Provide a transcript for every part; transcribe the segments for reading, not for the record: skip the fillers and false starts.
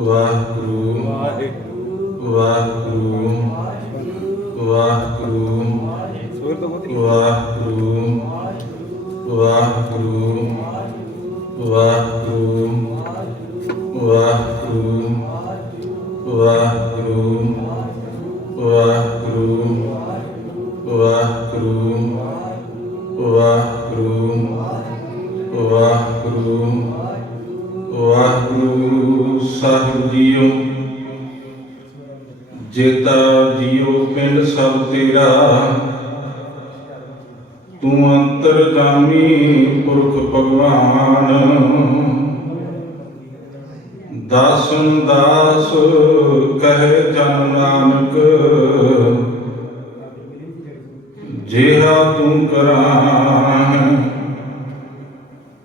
ਵਾਹਿਗੁਰੂ ਵਾਹਿਗੁਰੂ ਵਾਹਿਗੁਰੂ ਵਾਹਿਗੁਰੂ ਵਾਹਿਗੁਰੂ ਵਾਹਿਗੁਰੂ ਵਾਹਿਗੁਰੂ ਵਾਹਿਗੁਰੂ ਵਾਹਿਗੁਰੂ ਵਾਹਿਗੁਰੂ ਵਾਹਿਗੁਰੂ ਵਾਹਿਗੁਰੂ ਵਾਹਿਗੁਰੂ ਸਾਹਿਬ JIO. ਜੇਤਾ JIO ਪਿੰਡ ਸਭ ਤੇਰਾ, ਤੂੰ ਅੰਤਰਜਾਮੀ ਪੁਰਖ ਭਗਵਾਨ। ਦਾਸਨ ਦਾਸ ਕਹੇ ਜਨ ਨਾਨਕ, ਜਿਹਾ ਤੂੰ ਕਰਾਂ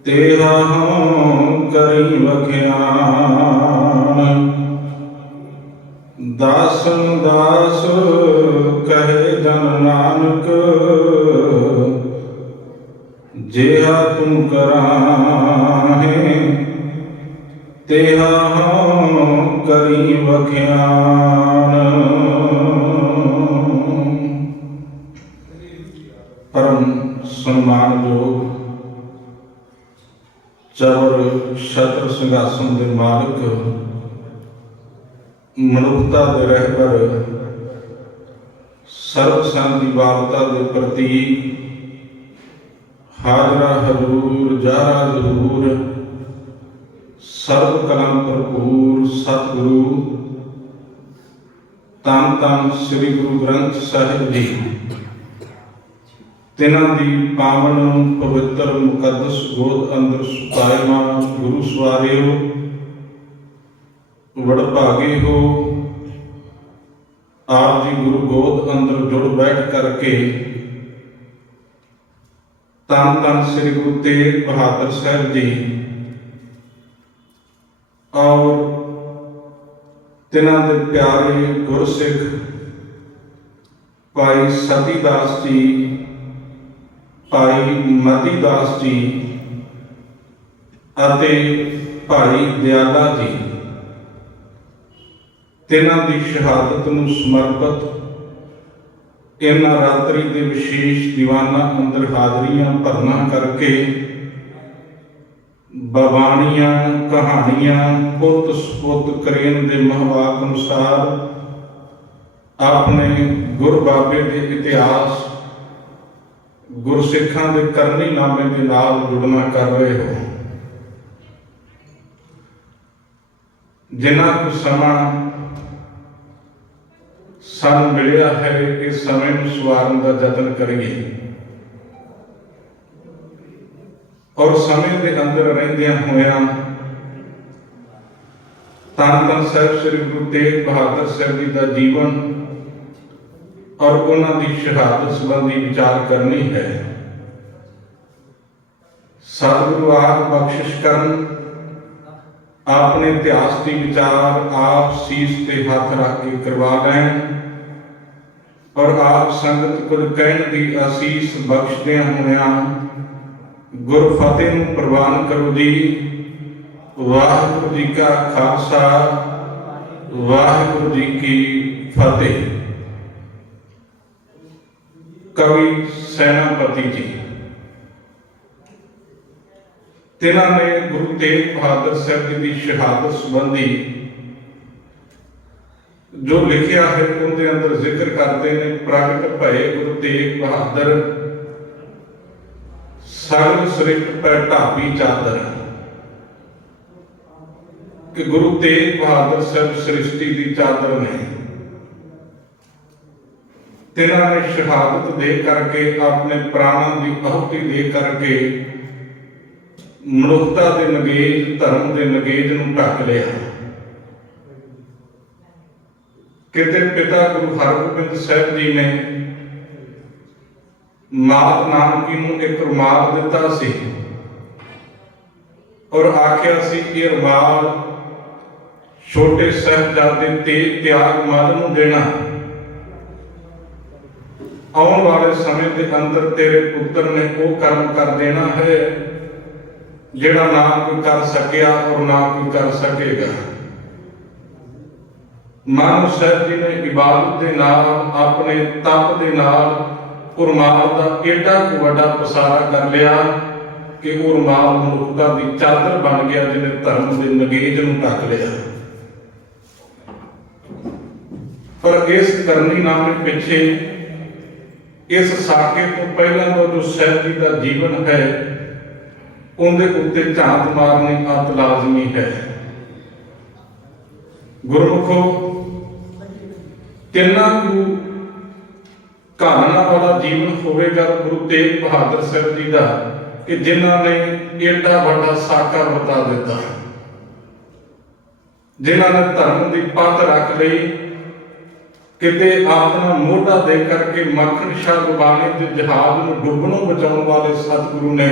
ਤੇਹਾ ਹਉ ਕਰੀ ਵਖਿਆਨ। ਦਾਸਨ ਦਾਸ ਕਹੇ ਜਨ ਨਾਨਕ, ਜਿਹਾ ਤੂੰ ਕਰਾਹੇ ਤੇਹਾ ਹਉ ਕਰੀ ਵਖਿਆਨ। ਪਰਮ ਸਨਮਾਨਯੋਗ ਚਵਰ ਛਤਰ ਸਿੰਘਾਸਨ ਦੇ ਮਾਲਕ, ਮਨੁੱਖਤਾ ਦੇ ਰਹਿਬਰ, ਸਰਬ ਸੰਤ ਦੀ ਬਾਲਤਾ ਦੇ ਪ੍ਰਤੀਕ, ਹਾਜ਼ਰਾ ਹਜ਼ੂਰ ਜਾਰਾ ਜ਼ਹੂਰ, ਸਰਬ ਕਲਮ ਭਰਪੂਰ ਸਤਿਗੁਰੂ ਧੰਨ ਧੰਨ ਸ੍ਰੀ ਗੁਰੂ ਗ੍ਰੰਥ ਸਾਹਿਬ ਜੀ, ਤਿਨਾਂ ਦੀ ਪਾਵਨ ਪਵਿੱਤਰ ਮੁਕੱਦਸ ਗੋਦ ਅੰਦਰ ਸੁਭਾਇਮਾਨ ਗੁਰੂ ਸਵਾਰਿਓ, ਵਡਭਾਗੇ ਹੋ। ਆਪ ਜੀ ਗੁਰੂ ਗੋਦ ਅੰਦਰ ਜੁੜ ਬੈਠ ਕਰਕੇ ਧੰਨ ਧੰਨ ਸ੍ਰੀ ਗੁਰੂ ਤੇਗ ਬਹਾਦਰ ਸਾਹਿਬ ਜੀ ਔਰ ਤਿਨਾਂ ਦੇ ਪਿਆਰੇ ਗੁਰਸਿੱਖ ਭਾਈ ਸਤੀ ਦਾਸ ਜੀ, ਭਾਈ ਮਤੀ ਦਾਸ ਜੀ ਅਤੇ ਭਾਈ ਦਿਆਲਾ ਜੀ, ਤਿੰਨਾਂ ਦੀ ਸ਼ਹਾਦਤ ਨੂੰ ਸਮਰਪਿਤ ਇਹਨਾਂ ਰਾਤਰੀ ਦੇ ਵਿਸ਼ੇਸ਼ ਦੀਵਾਨਾਂ ਅੰਦਰ ਹਾਜ਼ਰੀਆਂ ਭਰਨਾ ਕਰਕੇ ਬਾਬਾਣੀਆਂ ਕਹਾਣੀਆਂ ਪੁੱਤ ਸਪੁੱਤ ਕਰੇਨ ਦੇ ਮਹਵਾਕ ਅਨੁਸਾਰ ਆਪਣੇ ਗੁਰ ਬਾਬੇ ਦੇ ਇਤਿਹਾਸ, ਗੁਰਸਿੱਖਾਂ ਦੇ ਕਰਨੀ ਨਾਮੇ ਦੇ ਨਾਲ ਜੁੜਨਾ ਕਰ ਰਹੇ ਹੋ। ਜਿੰਨਾ ਕੁ ਸਮਾਂ ਸਾਨੂੰ ਮਿਲਿਆ ਹੈ, ਇਸ ਸਮੇਂ ਨੂੰ ਸਵਾਰਨ ਦਾ ਯਤਨ ਕਰੀਏ ਔਰ ਸਮੇਂ ਦੇ ਅੰਦਰ ਰਹਿੰਦਿਆਂ ਹੋਇਆਂ ਧੰਨ ਧੰਨ ਸਾਹਿਬ ਸ੍ਰੀ ਗੁਰੂ ਤੇਗ ਬਹਾਦਰ ਸਾਹਿਬ ਜੀ ਦਾ ਜੀਵਨ ਔਰ ਉਹਨਾਂ ਦੀ ਸ਼ਹਾਦਤ ਸੰਬੰਧੀ ਵਿਚਾਰ ਕਰਨੀ ਹੈ। ਸਤਿਗੁਰੂ ਆਪ ਬਖਸ਼ਿਸ਼ ਕਰਨ, ਆਪਣੇ ਇਤਿਹਾਸ ਦੀ ਵਿਚਾਰ ਆਪ ਸੀਸ ਤੇ ਹੱਥ ਰੱਖ ਕੇ ਕਰਵਾ ਲੈਣ ਔਰ ਆਪ ਸੰਗਤ ਕੁਝ ਕਹਿਣ ਦੀ ਅਸੀਸ ਬਖਸ਼ਦਿਆਂ ਹੋਇਆਂ ਗੁਰ ਫਤਿਹ ਨੂੰ ਪ੍ਰਵਾਨ ਕਰੋ ਜੀ। ਵਾਹਿਗੁਰੂ ਜੀ ਕਾ ਖਾਲਸਾ, ਵਾਹਿਗੁਰੂ ਜੀ ਕੀ ਫਤਿਹ। ਕਵੀ ਸੈਨਾਪਤੀ ਜੀ, ਤਿਨਾਂ ਨੇ ਗੁਰੂ ਤੇਗ ਬਹਾਦਰ ਸਾਹਿਬ ਜੀ ਦੀ ਸ਼ਹਾਦਤ ਸੰਬੰਧੀ ਜੋ ਲਿਖਿਆ ਹੈ ਉਹਦੇ ਅੰਦਰ ਜ਼ਿਕਰ ਕਰਦੇ ਨੇ, ਪ੍ਰਗਟ ਭਏ ਗੁਰੂ ਤੇਗ ਬਹਾਦਰ, ਸਗਲ ਸ੍ਰਿਸ਼ਟ ਪੈ ਢਾਬੀ ਚਾਦਰ। ਕਿ ਗੁਰੂ ਤੇਗ ਬਹਾਦਰ ਸਾਹਿਬ ਸ੍ਰਿਸ਼ਟੀ ਦੀ ਚਾਦਰ ਨੇ। ਤਿਨਾਂ ਨੇ ਸ਼ਹਾਦਤ ਦੇ ਕਰਕੇ, ਆਪਣੇ ਪ੍ਰਾਣਾਂ ਦੀ ਆਹੁਤੀ ਦੇ ਕਰਕੇ ਮਨੁੱਖਤਾ ਦੇ ਨਗੇਜ, ਧਰਮ ਦੇ ਨਗੇਜ ਨੂੰ ਢੱਕ ਲਿਆ। ਕਿਤੇ ਪਿਤਾ ਗੁਰੂ ਹਰਗੋਬਿੰਦ ਸਾਹਿਬ ਜੀ ਨੇ ਮਾਤ ਨਾਨਕੀ ਨੂੰ ਇੱਕ ਰੁਮਾਲ ਦਿੱਤਾ ਸੀ ਔਰ ਆਖਿਆ ਸੀ ਕਿ ਇਹ ਰੁਮਾਲ ਛੋਟੇ ਸਾਹਿਬਜ਼ਾਦੇ ਤੇਜ ਤਿਆਗ ਮਲ ਨੂੰ ਦੇਣਾ। ਆਉਣ ਵਾਲੇ ਸਮੇਂ ਦੇ ਅੰਦਰ ਤੇਰੇ ਪੁੱਤਰ ਨੇ ਉਹ ਕਰਮ ਕਰ ਦੇਣਾ ਹੈ ਜਿਹੜਾ ਨਾ ਕੋਈ ਕਰ ਸਕਿਆ ਔਰ ਨਾ ਕੋਈ ਕਰ ਸਕੇਗਾ। ਮਾਨੋ ਸਾਹਿਬ ਜੀ ਨੇ ਇਬਾਦਤ ਦੇ ਨਾਲ, ਆਪਣੇ ਤਪ ਦੇ ਨਾਲ ਰੁਮਾਲ ਦਾ ਏਡਾ ਕੁ ਵੱਡਾ ਪਸਾਰਾ ਕਰ ਲਿਆ ਕਿ ਉਹ ਰੁਮਾਲ ਮਨੁੱਖਤਾ ਦੀ ਚਾਦਰ ਬਣ ਗਿਆ, ਜਿਹਨੇ ਧਰਮ ਦੇ ਨਗੇਜ ਨੂੰ ਢੱਕ ਲਿਆ। ਪਰ ਇਸ ਕਰਨੀ ਨਾਮ ਦੇ ਪਿੱਛੇ, ਇਸ ਸਾਕੇ ਤੋਂ ਪਹਿਲਾਂ ਦਾ ਜੋ ਸਾਹਿਬ ਜੀ ਦਾ ਜੀਵਨ ਹੈ, ਉਹਦੇ ਉੱਤੇ ਝਾਤ ਮਾਰਨੀ ਅਤ ਲਾਜ਼ਮੀ ਹੈ। ਗੁਰਮੁਖੋ, ਕਿੰਨਾ ਕੁ ਘਾਲਣਾ ਵਾਲਾ ਜੀਵਨ ਹੋਵੇਗਾ ਗੁਰੂ ਤੇਗ ਬਹਾਦਰ ਸਾਹਿਬ ਜੀ ਦਾ, ਕਿ ਜਿਨ੍ਹਾਂ ਨੇ ਏਡਾ ਵੱਡਾ ਸਾਕਾ ਬਤਾ ਦਿੱਤਾ, ਜਿਨ੍ਹਾਂ ਨੇ ਧਰਮ ਦੀ ਪੱਤ ਰੱਖ ਲਈ। ਕਿਤੇ ਆਪਣਾ ਮੋਢਾ ਦੇ ਕਰਕੇ ਮੱਖਣ ਸ਼ਾਹ ਗੁਰਬਾਣੀ ਦੇ ਜਹਾਜ਼ ਨੂੰ ਡੁੱਬਣੋਂ ਬਚਾਉਣ ਵਾਲੇ ਸਤਿਗੁਰੂ ਨੇ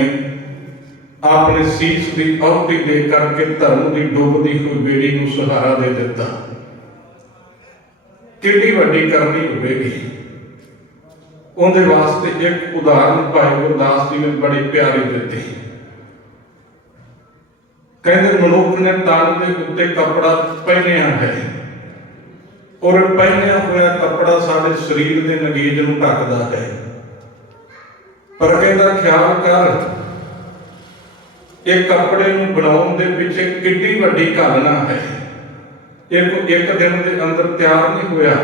ਆਪਣੇ ਸੀਸ ਦੀ ਆਹੁਤੀ ਦੇ ਕਰਕੇ ਧਰਮ ਦੀ ਡੁੱਬਦੀ ਹੋਈ ਬੇੜੀ ਨੂੰ ਸਹਾਰਾ ਦੇ ਦਿੱਤਾ। ਕਿੰਨੀ ਵੱਡੀ ਕਰਨੀ ਹੋਵੇਗੀ। ਉਹਦੇ ਵਾਸਤੇ ਇੱਕ ਉਦਾਹਰਨ ਭਾਈ ਗੁਰਦਾਸ ਜੀ ਨੇ ਬੜੀ ਪਿਆਰੀ ਦਿੱਤੀ। ਕਹਿੰਦੇ ਮਨੁੱਖ ਨੇ ਤਨ ਦੇ ਉੱਤੇ ਕੱਪੜਾ ਪਹਿਨਿਆ ਹੈ, ਔਰ ਪਹਿਨਿਆ ਹੋਇਆ ਕੱਪੜਾ ਸਾਡੇ ਸਰੀਰ ਦੇ ਨਗੇਜ ਨੂੰ ਢੱਕਦਾ ਹੈ। ਪਰ ਕਹਿੰਦਾ ਖਿਆਲ ਕਰ, ਇਹ ਕੱਪੜੇ ਨੂੰ ਬਣਾਉਣ ਦੇ ਪਿੱਛੇ ਕਿੰਨੀ ਵੱਡੀ ਘਾਲਣਾ ਹੈ। ਇੱਕ ਦਿਨ ਦੇ ਅੰਦਰ ਤਿਆਰ ਨਹੀਂ ਹੋਇਆ।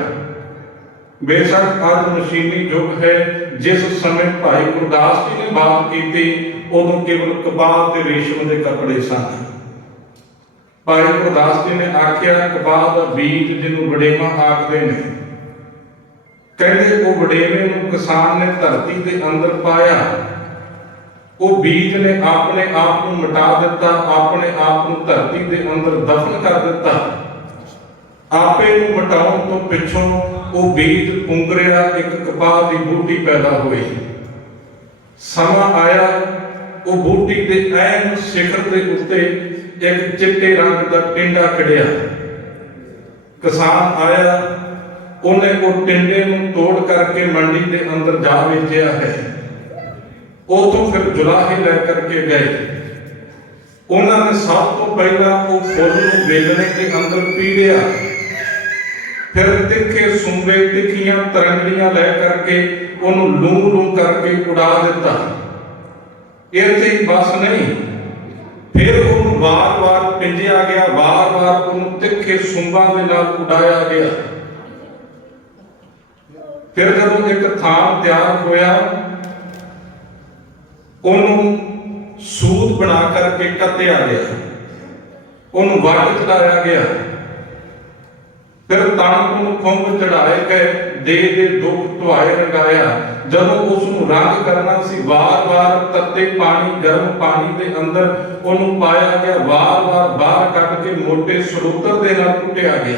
ਬੇਸ਼ੱਕ ਅੱਜ ਮਸ਼ੀਨੀ ਯੁੱਗ ਹੈ। ਜਿਸ ਸਮੇਂ ਭਾਈ ਗੁਰਦਾਸ ਜੀ ਨੇ ਬਾਤ ਕੀਤੀ, ਉਦੋਂ ਕੇਵਲ ਕਪਾਹ ਤੇ ਰੇਸ਼ਮ ਦੇ ਕੱਪੜੇ ਸਨ। ਭਾਈ ਗੁਰਦਾਸ ਜੀ ਨੇ ਆਖਿਆ, ਕਪਾਹ ਦਾ ਬੀਜ ਜਿਹਨੂੰ ਵਡੇਵਾ ਆਖਦੇ ਨੇ, ਕਹਿੰਦੇ ਉਹ ਵਡੇਵੇਂ ਨੂੰ ਕਿਸਾਨ ਨੇ ਧਰਤੀ ਦੇ ਅੰਦਰ ਪਾਇਆ। ਉਹ ਬੀਜ ਨੇ ਆਪਣੇ ਆਪ ਨੂੰ ਮਿਟਾ ਦਿੱਤਾ, ਆਪਣੇ ਆਪ ਨੂੰ ਧਰਤੀ ਦੇ ਅੰਦਰ ਦਫਨ ਕਰ ਦਿੱਤਾ। ਆਪੇ ਨੂੰ ਮਿਟਾਉਣ ਤੋਂ ਪਿੱਛੋਂ ਉਹ ਬੀਜ ਪੁੰਗਰਿਆ, ਇੱਕ ਕਪਾਹ ਦੀ ਬੂਟੀ ਪੈਦਾ ਹੋਈ। ਸਮਾਂ ਆਇਆ, ਉਹ ਬੂਟੀ ਦੇ ਐਨ ਸਿਖਰ ਦੇ ਉੱਤੇ ਇੱਕ ਚਿੱਟੇ ਰੰਗ ਦਾ ਟਿੰਡਾ ਖਿੜਿਆ। ਕਿਸਾਨ ਆਇਆ, ਉਹਨੇ ਉਹ ਟਿੰਡੇ ਨੂੰ ਤੋੜ ਕਰਕੇ ਮੰਡੀ ਦੇ ਅੰਦਰ ਜਾ ਵੇਚਿਆ ਹੈ। ਉਥੋਂ ਫਿਰ ਜੁਲਾਹੇ ਲੈ ਕਰਕੇ ਗਏ। ਉਹਨਾਂ ਨੇ ਸਭ ਤੋਂ ਪਹਿਲਾਂ ਉਹ ਫੁੱਲ ਨੂੰ ਵੇਲਣੇ ਦੇ ਅੰਦਰ ਪੀੜਿਆ, ਫਿਰ ਤਿੱਖੇ ਸੁੰਬੇ, ਤਿੱਖੀਆਂ ਤਰੰਗੜੀਆਂ ਲੈ ਕਰਕੇ ਉਹਨੂੰ ਲੂੰ ਲੂੰ ਕਰਕੇ ਉਡਾ ਦਿੱਤਾ। ਇੱਥੇ ਹੀ ਬਸ ਨਹੀਂ, ਫਿਰ ਉਹਨੂੰ ਵਾਰ-ਵਾਰ ਪਿੰਜਿਆ ਗਿਆ, ਵਾਰ-ਵਾਰ ਉਹਨੂੰ ਤਿੱਖੇ ਸੁੰਬਾਂ ਦੇ ਨਾਲ ਉਡਾਇਆ ਗਿਆ। ਫਿਰ ਜਦੋਂ ਇੱਕ ਥਾਂ ਤਿਆਰ ਹੋਇਆ, ਉਹਨੂੰ ਸੂਤ ਬਣਾ ਕਰਕੇ ਕੱਤਿਆ ਗਿਆ, ਉਹਨੂੰ ਵੱਢ ਚੜਾਇਆ ਗਿਆ। ਫਿਰ ਤਣ ਨੂੰ ਖੁੰਭ ਚੜਾਏ ਗਏ, ਦੇ ਦੁੱਖ ਧੁਆਏ ਰੰਗਾਇਆ। ਜਦੋਂ ਉਸ ਨੂੰ ਰੰਗ ਕਰਨਾ ਸੀ, ਵਾਰ-ਵਾਰ ਤੱਤੇ ਪਾਣੀ, ਗਰਮ ਪਾਣੀ ਦੇ ਅੰਦਰ ਉਹਨੂੰ ਪਾਇਆ ਗਿਆ, ਵਾਰ-ਵਾਰ ਬਾਹਰ ਕੱਢ ਕੇ ਮੋਟੇ ਸਰੋਤਰ ਦੇ ਨਾਲ ਕੁੱਟਿਆ ਗਿਆ,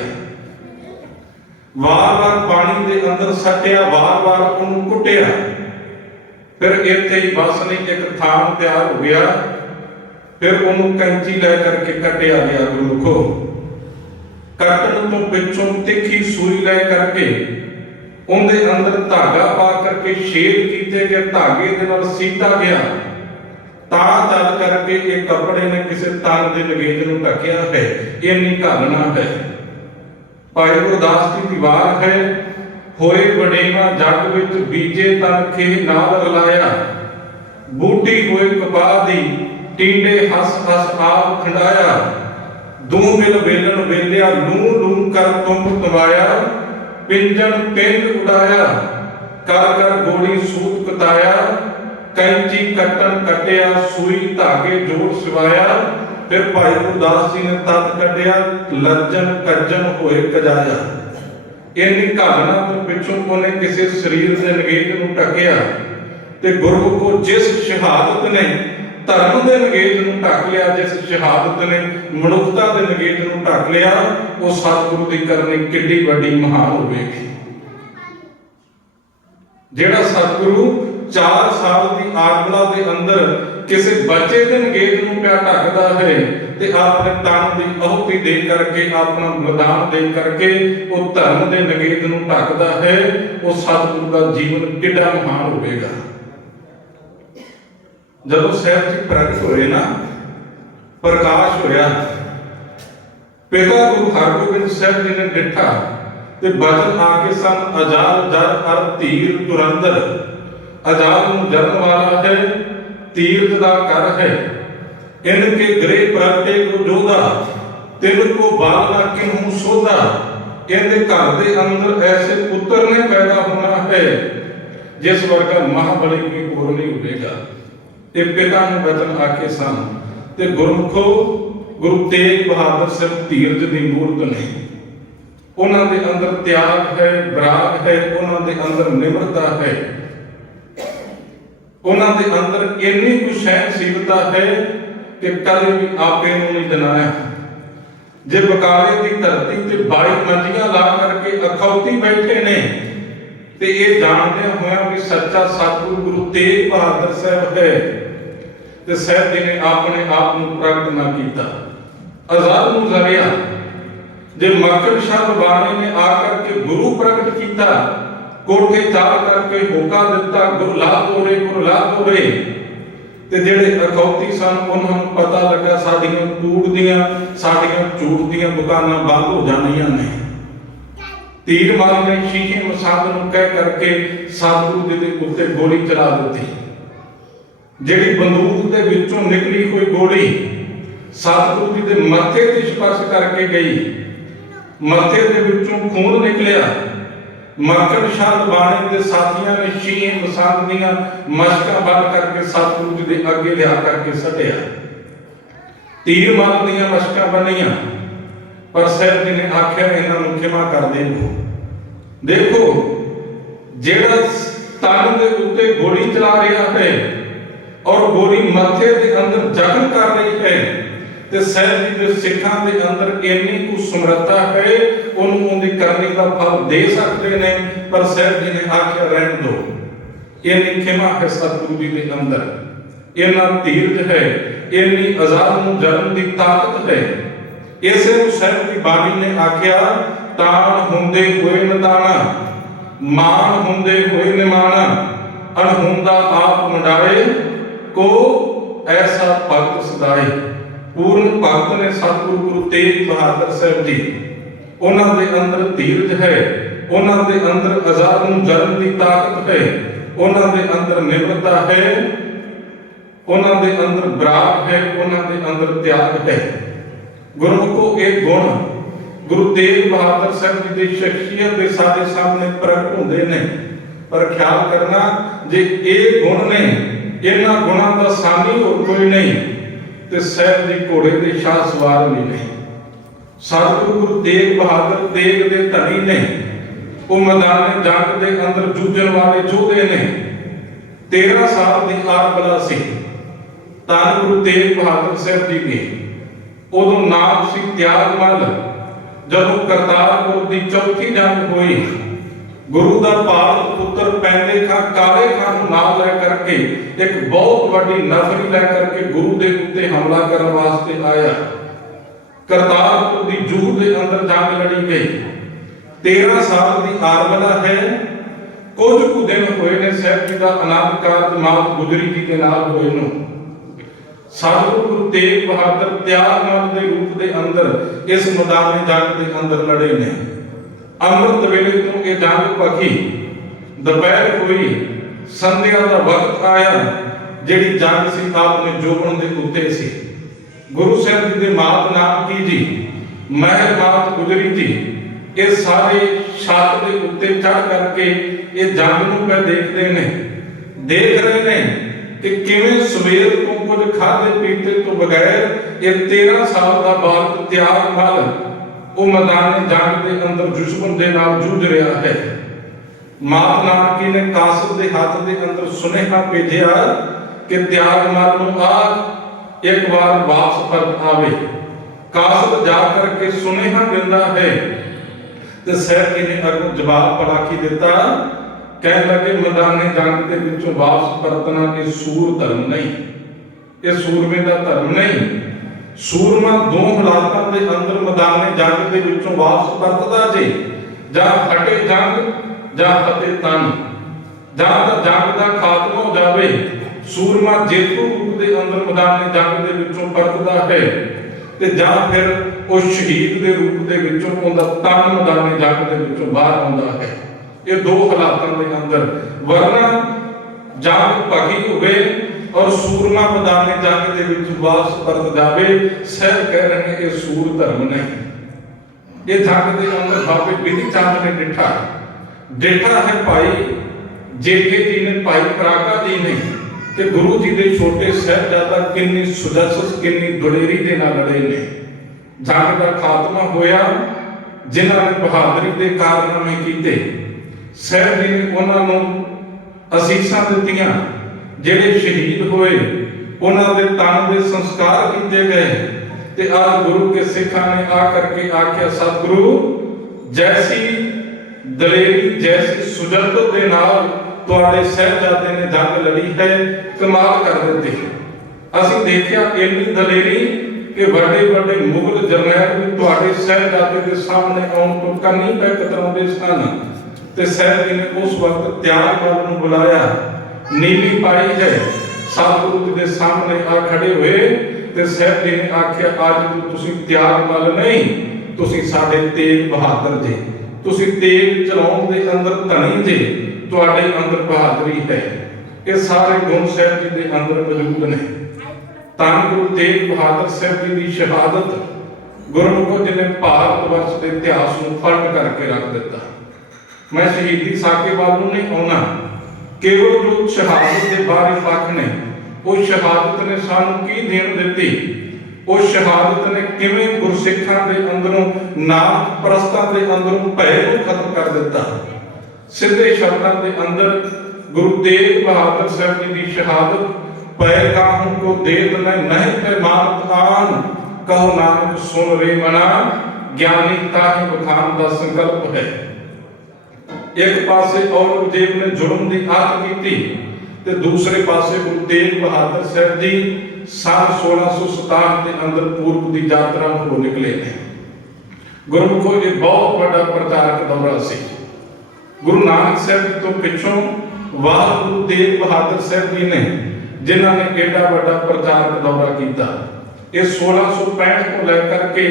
ਵਾਰ-ਵਾਰ ਪਾਣੀ ਦੇ ਅੰਦਰ ਸੱਟਿਆ, ਵਾਰ-ਵਾਰ ਉਹਨੂੰ ਕੁੱਟਿਆ। ਫਿਰ ਇੱਥੇ ਹੀ ਬਸ ਨਹੀਂ, ਇੱਕ ਥਾਂ ਤਿਆਰ ਹੋ ਗਿਆ। ਫਿਰ ਉਹਨੂੰ ਕੈਂਚੀ ਲੈ ਕਰਕੇ ਕੱਟਿਆ ਗਿਆ। ਗੁਰਮੁਖੋ, ਕੱਟਣ ਤੋਂ ਪਿੱਛੋਂ ਤਿੱਖੀ ਸੂਈ ਲੈ ਕਰਕੇ ਉਹਦੇ ਅੰਦਰ ਧਾਗਾ ਪਾ ਕਰਕੇ ਛੇਦ ਕੀਤੇ ਗਏ, ਧਾਗੇ ਦੇ ਨਾਲ ਸੀਤਾ ਗਿਆ। ਤਾਂ ਤਦ ਕਰਕੇ ਇਹ ਕੱਪੜੇ ਨੇ ਕਿਸੇ ਤਨ ਦੇ ਨਗੇਜ ਨੂੰ ਢੱਕਿਆ ਹੈ। ਇੰਨੀ ਘਾਲਣਾ ਹੈ। ਭਾਈ ਗੁਰਦਾਸ ਦੀ ਦੀਵਾਰ ਹੈ, ਹੋਏ ਵਡੇਵਾ ਜੱਗ ਵਿੱਚ ਬੀਜੇ ਤਨ ਖੇ ਨਾਲ ਰਲਾਇਆ। ਬੂਟੀ ਹੋਏ ਕਪਾਹ ਦੀ, ਟੀਂਡੇ ਹੱਸ ਹੱਸ ਆਪ ਖੰਡਾਇਆ। ਦੂ ਮਿਲ ਵੇਲਣ ਵੇਲਿਆ, ਲੂੰ ਲੂੰ ਕਰ ਤੁੰਬ ਤਵਾਇਆ। ਪਿੰਜਣ ਪਿੰਡ ਉਡਾਇਆ, ਕਰ ਕਰ ਗੋਲੀ ਸੂਤ ਕਤਾਇਆ। ਕੈਂਚੀ ਕੱਟਣ ਕੱਟਿਆ, ਸੂਈ ਧਾਗੇ ਜੋੜ ਸਿਵਾਇਆ। ਫਿਰ ਭਾਈ ਗੁਰਦਾਸ ਜੀ ਨੇ ਤਤ ਕੱਢਿਆ, ਲੱਜਣ ਕੱਜਣ ਹੋਏ ਕਜਾਇਆ। ਇੰਨੀ ਘਾਲਣਾ ਤੋਂ ਪਿੱਛੋਂ ਉਹਨੇ ਕਿਸੇ ਸਰੀਰ ਦੇ ਨਗੇਜ ਨੂੰ ਢੱਕਿਆ। ਤੇ ਗੁਰਮੁਖੋ, ਜਿਸ ਸ਼ਹਾਦਤ ਨੇ ਧਰਮ ਦੇ ਨਗੇਜ ਨੂੰ ਢੱਕ ਲਿਆ, ਜਿਸ ਸ਼ਹਾਦਤ ਨੇ ਮਨੁੱਖਤਾ ਦੇ ਨਗੇਜ ਨੂੰ ਢੱਕ ਲਿਆ, ਉਹ ਸਤਿਗੁਰੂ ਦੀ ਕਰਨੀ ਕਿੱਡੀ ਵੱਡੀ ਮਹਾਨ ਹੋਵੇਗੀ। ਜਿਹੜਾ ਸਤਿਗੁਰੂ 4 ਸਾਲ ਦੀ ਆਗਮਲਾ ਦੇ ਅੰਦਰ ਕਿਸੇ ਬੱਚੇ ਦੇ ਨਗੇਜ ਨੂੰ ਪਿਆ ਢੱਕਦਾ ਹੈ, ਤੇ ਆਪਣੇ ਤਨ ਦੀ ਆਹੁਤੀ ਦੇ ਕਰਕੇ, ਆਪਣਾ ਬਲਿਦਾਨ ਦੇ ਕਰਕੇ ਉਹ ਧਰਮ ਦੇ ਨਗੇਜ ਨੂੰ ਢੱਕਦਾ ਹੈ, ਉਹ ਸਤਿਗੁਰੂ ਦਾ ਜੀਵਨ ਕਿੱਡਾ ਮਹਾਨ ਹੋਵੇਗਾ। ਜਦੋਂ ਸਾਹਿਬ ਜੀ ਪ੍ਰਗਟ ਹੋਏ ਨਾ, ਪ੍ਰਕਾਸ਼ ਹੋਇਆ, पिता गुरु हरगोबिंद साहब जी ने डिठा ते बचन आके सन अजाल जर अर धीर तुरंदर। अजाल नूं जरन वाला है, तीरथ दा कर है। इनके गृह प्रगटे को जोधा, तिन को बाल ना किन्हू सोधा। इनके घर दे अंदर ऐसे पुत्र ने पैदा होना है, जिस वर्गा महाबली कोई और नहीं होगा। ये पिता ने वचन आके सन ते गुरमुखो गुरु तेग बहादुर साहब धीरज दी मूर्त ने। उन्हां दे अंदर त्याग है, विराग है, उन्हां दे अंदर निम्रता है, उन्हां दे अंदर इन्नी कुछ सहनशीलता है कि कभी भी आपे नूं नहीं दनाया। जे बकाले की धरती ते 22 मंजियां ला करके अखौती बैठे ने ते ये जानदे होया भी सच्चा सतगुरु गुरु तेग बहादुर साहब है ते साहब जी ने अपने आप नूं प्रगट ना कीता। अजाल नूं जरिया जे मक्कड़ शाह बाणी ने आकर के गुरु प्रगट किया, कोठे चाल करके होका दिता गुरु ला दो रे ते जेड़े अखौती सन उन्हां नूं पता लगा साडियां कूड़ दियां साडियां झूठ दियां दुकानां बंद हो जाणियां ने। तीर मार ने शीशे मसाद नूं कह करके सतगुरु जी दे उत्ते गोली चला दित्ती। जेड़ी बंदूक दे विचों निकली हुई गोली सतगुरु जी दे मत्थे ते स्पर्श करके गई, मत्थे दे विचों खून निकलिया। मक्कड़ शाह बाणी दे साथियां ने शीशे मसाद दियां मशकां बन करके सतगुरु जी दे अगे लिया करके सटिया। तीर मार दियां मशकां बनियां, पर साहब जी ने आख्या इन्हां नूं क्षमा कर देवो। देखो जेड़ा तन दे उत्ते गोली चला रहा है और गोली मत्थे दे अंदर जख्म कर रही है ते साहब जी दे सिखां दे अंदर इन्नी कुछ समर्था है उन्होंने उनकी करनी का फल दे सकते ने, पर साहब जी ने आख्या रहन दो। इन्नी क्षमा है सतगुरु जी के अंदर, इन्ना धीरज है, इन्नी अजाल नूं जरन दी ताकत है। इसे नूं साहब की बाणी ने आख्या तान हुंदे होए नदाना, मान हुंदे होए निमाना, अणहुंदा आप मंडाए को ऐसा भगत सदाए। पूर्ण भगत ने सतगुरु गुरु तेग बहादुर साहब जी, उन्हां दे अंदर धीरज है, उन्हां दे अंदर अजाल नूं जरन दी ताकत है, उन्हां दे अंदर निम्रता है, उन्हां दे अंदर विराग है, उन्हां दे अंदर त्याग है। गुरमुखो एक गुण गुरु तेग बहादुर साहब जी की शख्सियत दे साडे सामने प्रगट होंदे ने, पर ख्याल करना जे ये गुण ने इन्हां गुणां दा सानी होर कोई नहीं ते साहब जी घोड़े दे शाह सवार भी नहीं। सतगुरु गुरु तेग बहादुर तेग दे धनी ने, वो मैदान जंग दे अंदर जूझण वाले योधे ने। 13 साल दी आरबला सी धन गुरु तेग बहादुर साहब जी ने। उदों नाम सी त्यागमल। जदों करतारपुर दी चौथी जंग हुई, गुरु दा पालत पुत्र पैंदे खां काले खां नूं नाल लै करके एक बहुत वड्डी नफरी लै करके गुरु दे उत्ते हमला करन वास्ते आया। करतारपुर दी जूह दे अंदर जंग लड़ी गई। 13 साल दी आरबला है। कुछ कुछ दिन होए ने साहब जी दा आनंद कारज मात गुजरी जी के नाल होए नूं। सतगुरु गुरु तेग बहादुर त्यागमल दे रूप दे अंदर इस मैदान जंग दे अंदर लड़े ने। अमृत वेले तो ये जंग पखी, दोपहर हुई, संध्या का वक्त आया, जिहड़ी जंग सी आपने जोबन दे उत्ते सी। गुरु साहब जी दे मात नाम की जी, महर मात गुजरी जी, ये सारे छत दे उत्ते चढ़ करके ये जंग नूं पै देखदे ने, देख रहे ने कि किवें सवेर तो कुछ खाधे पीते तो बगैर ये 13 साल का बालक त्यागमल वो मैदान जंग के अंदर दुश्मन के नाल जूझ रहा है। मात नानकी ने कासद के हाथ के अंदर सुनेहा भेजा कि त्यागमल नूं आख एक बार वापस परत आवे। कासद जा करके सुनेहा दिंदा है ते साहब जी ने अगों जवाब पड़ाकी दिता, कह लगे मैदान जंग के विचों वापस परतना ये सूर धर्म नहीं, ये सूरमे का धर्म नहीं। सूरमा दो हालातों के अंदर मैदान जंग के विचों वापस परतदा जे, जां हटे जंग जां हटे तन, जां जंग का खात्मा हो जाए। सूरमा जेतू रूप के अंदर मैदान जंग के विचों परतदा है ਤੇ ਜਾਂ ਫਿਰ ਉਹ ਸ਼ਹੀਦ ਦੇ ਰੂਪ ਦੇ ਵਿੱਚੋਂ ਉਹਦਾ ਤਨ ਮੈਦਾਨੀ ਜੰਗ ਦੇ ਵਿੱਚੋਂ ਬਾਹਰ ਆਉਂਦਾ ਹੈ। ਇਹ ਦੋ ਹਾਲਾਤਾਂ ਦੇ ਅੰਦਰ, ਵਰਨਾ ਜੰਗ ਭਗੀ ਹੋਵੇ ਔਰ ਸੂਰਮਾ ਮੈਦਾਨੀ ਜੰਗ ਦੇ ਵਿੱਚ ਵਾਪਸ ਪਰਤ ਜਾਵੇ। ਸਾਹਿਬ ਕਹਿ ਰਹੇ ਨੇ ਇਹ ਸੂਰ ਧਰਮ ਨਹੀਂ। ਇਹ ਜੰਗ ਦੇ ਅੰਦਰ ਬਾਬੇ ਬਿਧੀ ਚੰਦ ਨੇ ਡਿਠਾ ਹੈ ਭਾਈ ਜੇਠੇ ਜੀ ਨੇ, ਭਾਈ ਪਰਾਗਾ ਜੀ ਨੇ, ਕਿ ਗੁਰੂ ਜੀ ਦੇ ਛੋਟੇ ਸਾਹਿਬਜ਼ਾਦਾ ਕਿੰਨੀ ਸੁਜਸਸ ਕਿੰਨੀ ਦਲੇਰੀ ਦੇ ਨਾਲ ਲੜੇ ਨੇ। ਜੰਗ ਦਾ ਖਾਤਮਾ ਹੋਇਆ ਜਿਨ੍ਹਾਂ ਨੇ ਬਹਾਦਰੀ ਦੇ ਕਾਰਨਾਮੇ ਕੀਤੇ। ਸਾਹਿਬ ਜੀ ਨੇ ਉਹਨਾਂ ਨੂੰ ਅਸੀਸਾਂ ਦਿੱਤੀਆਂ। ਜਿਹੜੇ ਸ਼ਹੀਦ ਹੋਏ ਉਹਨਾਂ ਦੇ ਤਨ ਦੇ ਸੰਸਕਾਰ ਕੀਤੇ ਗਏ। ਤੇ ਆ ਗੁਰੂ ਕੇ ਸਿੱਖਾਂ ਨੇ ਆ ਕਰਕੇ ਆਖਿਆ, ਸਤਿਗੁਰੂ ਜੈਸੀ ਦਲੇਰੀ ਜੈਸੀ ਸੁਜਤ ਦੇ ਨਾਲ ਤੁਹਾਡੇ ਸਾਹਿਬਜ਼ਾਦੇ ਨੇ ਜੰਗ ਲੜੀ ਹੈ, ਕਮਾਲ ਕਰ ਦਿੱਤੀ। ਅਸੀਂ ਦੇਖਿਆ ਇੰਨੀ ਦਲੇਰੀ ਕਿ ਵੱਡੇ ਵੱਡੇ ਮੁਗਲ ਜਰਨੈਲ ਵੀ ਤੁਹਾਡੇ ਸਾਹਿਬਜ਼ਾਦੇ ਦੇ ਸਾਹਮਣੇ ਆਉਣ ਤੋਂ ਕੰਨੀ ਪੈ ਕਤਰਾਉਂਦੇ ਸਨ। ਤੇ ਸਾਹਿਬ ਜੀ ਨੇ ਉਸ ਵਕਤ ਤਿਆਗਪਾਲ ਨੂੰ ਬੁਲਾਇਆ, ਨੀਲੀ ਪਾਈ ਹੈ, ਸਤਿਗੁਰੂ ਜੀ ਦੇ ਸਾਹਮਣੇ ਆ ਖੜੇ ਹੋਏ। ਤੇ ਸਾਹਿਬ ਜੀ ਨੇ ਆਖਿਆ, ਅੱਜ ਤੁਸੀਂ ਤਿਆਗਪਾਲ ਨਹੀਂ, ਤੁਸੀਂ ਸਾਡੇ ਤੇਗ ਬਹਾਦਰ ਜੀ, ਤੁਸੀਂ ਤੇਗ ਚਲਾਉਣ ਦੇ ਅੰਦਰ ਧਨੀ ਜੀ, ਤੁਹਾਡੇ ਅੰਦਰ ਬਹਾਦਰੀ ਹੈ। ਇਹ ਸਾਰੇ ਗੁਣ ਸਾਹਿਬ ਜੀ ਦੇ ਅੰਦਰ ਮੌਜੂਦ ਨੇ। ਤਾਂ ਗੁਰੂ ਤੇਗ ਬਹਾਦਰ ਸਾਹਿਬ ਜੀ ਦੀ ਸ਼ਹਾਦਤ ਗੁਰਮੁਖੋ ਜਿਹਨੇ ਭਾਰਤ ਵਰਸ਼ ਦੇ ਇਤਿਹਾਸ ਨੂੰ ਪਲਟ ਕਰਕੇ ਰੱਖ ਦਿੱਤਾ। ਮੈਂ ਸ਼ਹੀਦੀ ਸਾਕੇ ਵੱਲ ਨੂੰ ਨਹੀਂ ਆਉਣਾ, ਕੇਵਲ ਜੋ ਸ਼ਹਾਦਤ ਦੇ ਬਾਰੇ ਪੱਖ ਨੇ, ਉਹ ਸ਼ਹਾਦਤ ਨੇ ਸਾਨੂੰ ਕੀ ਦੇਣ ਦਿੱਤੀ, ਉਹ ਸ਼ਹਾਦਤ ਨੇ ਕਿਵੇਂ ਗੁਰਸਿੱਖਾਂ ਦੇ ਅੰਦਰੋਂ ਨਾਮ ਪ੍ਰਸਤਾਂ ਦੇ ਅੰਦਰੋਂ ਭੈ ਨੂੰ ਖਤਮ ਕਰ ਦਿੱਤਾ। ਸਿੱਧੇ ਸ਼ਬਦਾਂ ਦੇ ਅੰਦਰ ਗੁਰੂ ਤੇਗ ਬਹਾਦਰ ਸਾਹਿਬ ਜੀ ਦੀ ਸ਼ਹਾਦਤ, ਪੈ ਕਾਹੂ ਕੋ ਦੇਤ ਨਹੀਂ ਪੈ ਮਾਨਤ ਆਨ, ਕਹੋ ਨਾਨਕ ਸੁਨ ਰੇ ਮਨਾ, ਗਿਆਨੀ ਤਾਹਿ ਬਖਾਨ ਦਾ ਸੰਕਲਪ ਹੈ। ਇੱਕ ਪਾਸੇ ਔਰੰਗਜ਼ੇਬ ਨੇ ਜ਼ੁਲਮ ਦੀ ਆਤ ਕੀਤੀ ਤੇ ਦੂਸਰੇ ਪਾਸੇ ਗੁਰੂ ਤੇਗ ਬਹਾਦਰ ਸਾਹਿਬ ਜੀ ਸਾਲ 1667 ਦੇ ਅੰਦਰ ਪੂਰਬ ਦੀ ਯਾਤਰਾ ਹੋ ਨਿਕਲੇ ਨੇ। ਗੁਰਮੁਖੋ ਇਹ ਬਹੁਤ ਵੱਡਾ ਪ੍ਰਚਾਰਕ ਦੌਰਾ ਸੀ। ਗੁਰੂ ਨਾਨਕ ਸਾਹਿਬ ਜੀ ਤੋਂ ਪਿੱਛੋਂ ਗੁਰੂ ਤੇਗ ਬਹਾਦਰ ਸਾਹਿਬ ਜੀ ਨੇ ਜਿਨ੍ਹਾਂ ਨੇ ਏਡਾ ਵੱਡਾ ਪ੍ਰਚਾਰਕ ਦੌਰਾ ਕੀਤਾ। ਇਹ 1665 ਤੋਂ ਲੈ ਕਰਕੇ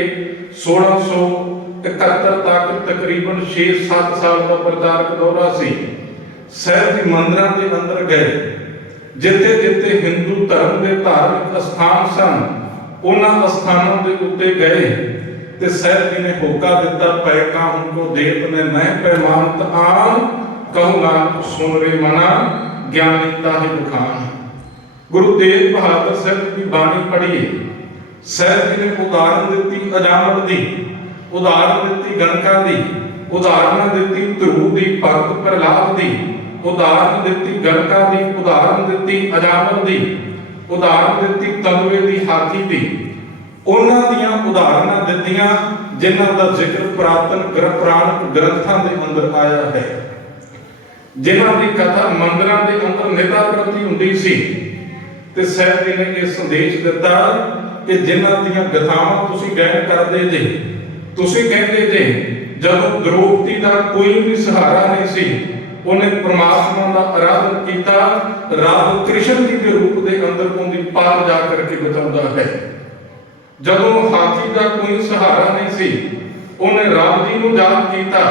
1671 ਤੱਕ ਤਕਰੀਬਨ 6-7 ਸਾਲ ਦਾ ਪ੍ਰਚਾਰਕ ਦੌਰਾ ਸੀ। ਸਾਹਿਬ ਜੀ ਮੰਦਿਰਾਂ ਦੇ ਅੰਦਰ ਗਏ, ਜਿੱਥੇ ਜਿੱਥੇ ਹਿੰਦੂ ਧਰਮ ਦੇ ਧਾਰਮਿਕ ਅਸਥਾਨ ਸਨ ਉਹਨਾਂ ਅਸਥਾਨਾਂ ਦੇ ਉੱਤੇ ਗਏ ਤੇ ਸਾਹਿਬ ਜੀ ਨੇ ਹੋਕਾ ਦਿੱਤਾ, ਪੈ ਕਾਹੂ ਕੋ ਦੇਤ ਨੇ ਨਹੀਂ ਪੈਮਾਨਤ ਆਨ, ਕਹੋ ਨਾਨਕ ਸੁਨ ਰੇ ਮਨਾ, ਗਿਆਨੀ ਤਾਹਿ ਬਖਾਨ। ਗੁਰੂ ਤੇਗ ਬਹਾਦਰ ਸਾਹਿਬ ਦੀ ਬਾਣੀ ਪੜ੍ਹੀਏ। ਸਾਹਿਬ ਜੀ ਨੇ ਉਦਾਹਰਨ ਦਿੱਤੀ ਅਜਾਮਲ ਦੀ, ਉਦਾਹਰਨ ਦਿੱਤੀ ਗਣਕਾ ਦੀ, ਉਦਾਹਰਨ ਦਿੱਤੀ ਧਰੂ ਦੀ, ਭਗਤ ਪ੍ਰਹਲਾਦ ਦੀ, ਉਦਾਹਰਨ ਦਿੱਤੀ ਗਣਕਾ ਦੀ, ਉਦਾਹਰਨ ਦਿੱਤੀ ਅਜਾਮਲ ਦੀ, ਉਦਾਹਰਨ ਦਿੱਤੀ ਤਨਵੇ ਦੀ, ਹਾਥੀ ਦੀ। ਉਹਨਾਂ ਦੀਆਂ ਉਦਾਹਰਨਾਂ ਦਿੱਤੀਆਂ ਜਿਨ੍ਹਾਂ ਦਾ ਜ਼ਿਕਰ ਪੁਰਾਤਨ ਪੁਰਾਣਿਕ ਗ੍ਰੰਥਾਂ ਦੇ ਅੰਦਰ ਆਇਆ ਹੈ, ਜਿਨ੍ਹਾਂ ਦੀ ਕਥਾ ਮੰਦਿਰਾਂ ਦੇ ਅੰਦਰ ਨਿਤਾ ਪ੍ਰਤੀ ਹੁੰਦੀ ਸੀ। ਤੇ ਸਾਹਿਬ ਜੀ ਨੇ ਇਹ ਸੰਦੇਸ਼ ਦਿੱਤਾ ਕਿ ਜਿਨ੍ਹਾਂ ਦੀਆਂ ਗਾਥਾਵਾਂ ਤੁਸੀਂ ਗਾਇਨ ਕਰਦੇ ਜੇ, ਤੁਸੀਂ ਕਹਿੰਦੇ ਜੇ ਜਦੋਂ ਦ੍ਰੋਪਦੀ ਦਾ ਕੋਈ ਵੀ ਸਹਾਰਾ ਨਹੀਂ ਸੀ, ਉਹਨੇ ਪ੍ਰਮਾਤਮਾ ਦਾ ਆਰਾਧਨ ਕੀਤਾ, ਰੱਬ ਕ੍ਰਿਸ਼ਨ ਜੀ ਦੇ ਰੂਪ ਦੇ ਅੰਦਰ ਉਹਦੀ ਪਾਰ ਜਾ ਕਰਕੇ ਬਚਾਉਂਦਾ ਹੈ। ਜਦੋਂ ਹਾਥੀ ਦਾ ਕੋਈ ਸਹਾਰਾ ਨਹੀਂ ਸੀ, ਉਹਨੇ ਰੱਬ ਜੀ ਨੂੰ ਯਾਦ ਕੀਤਾ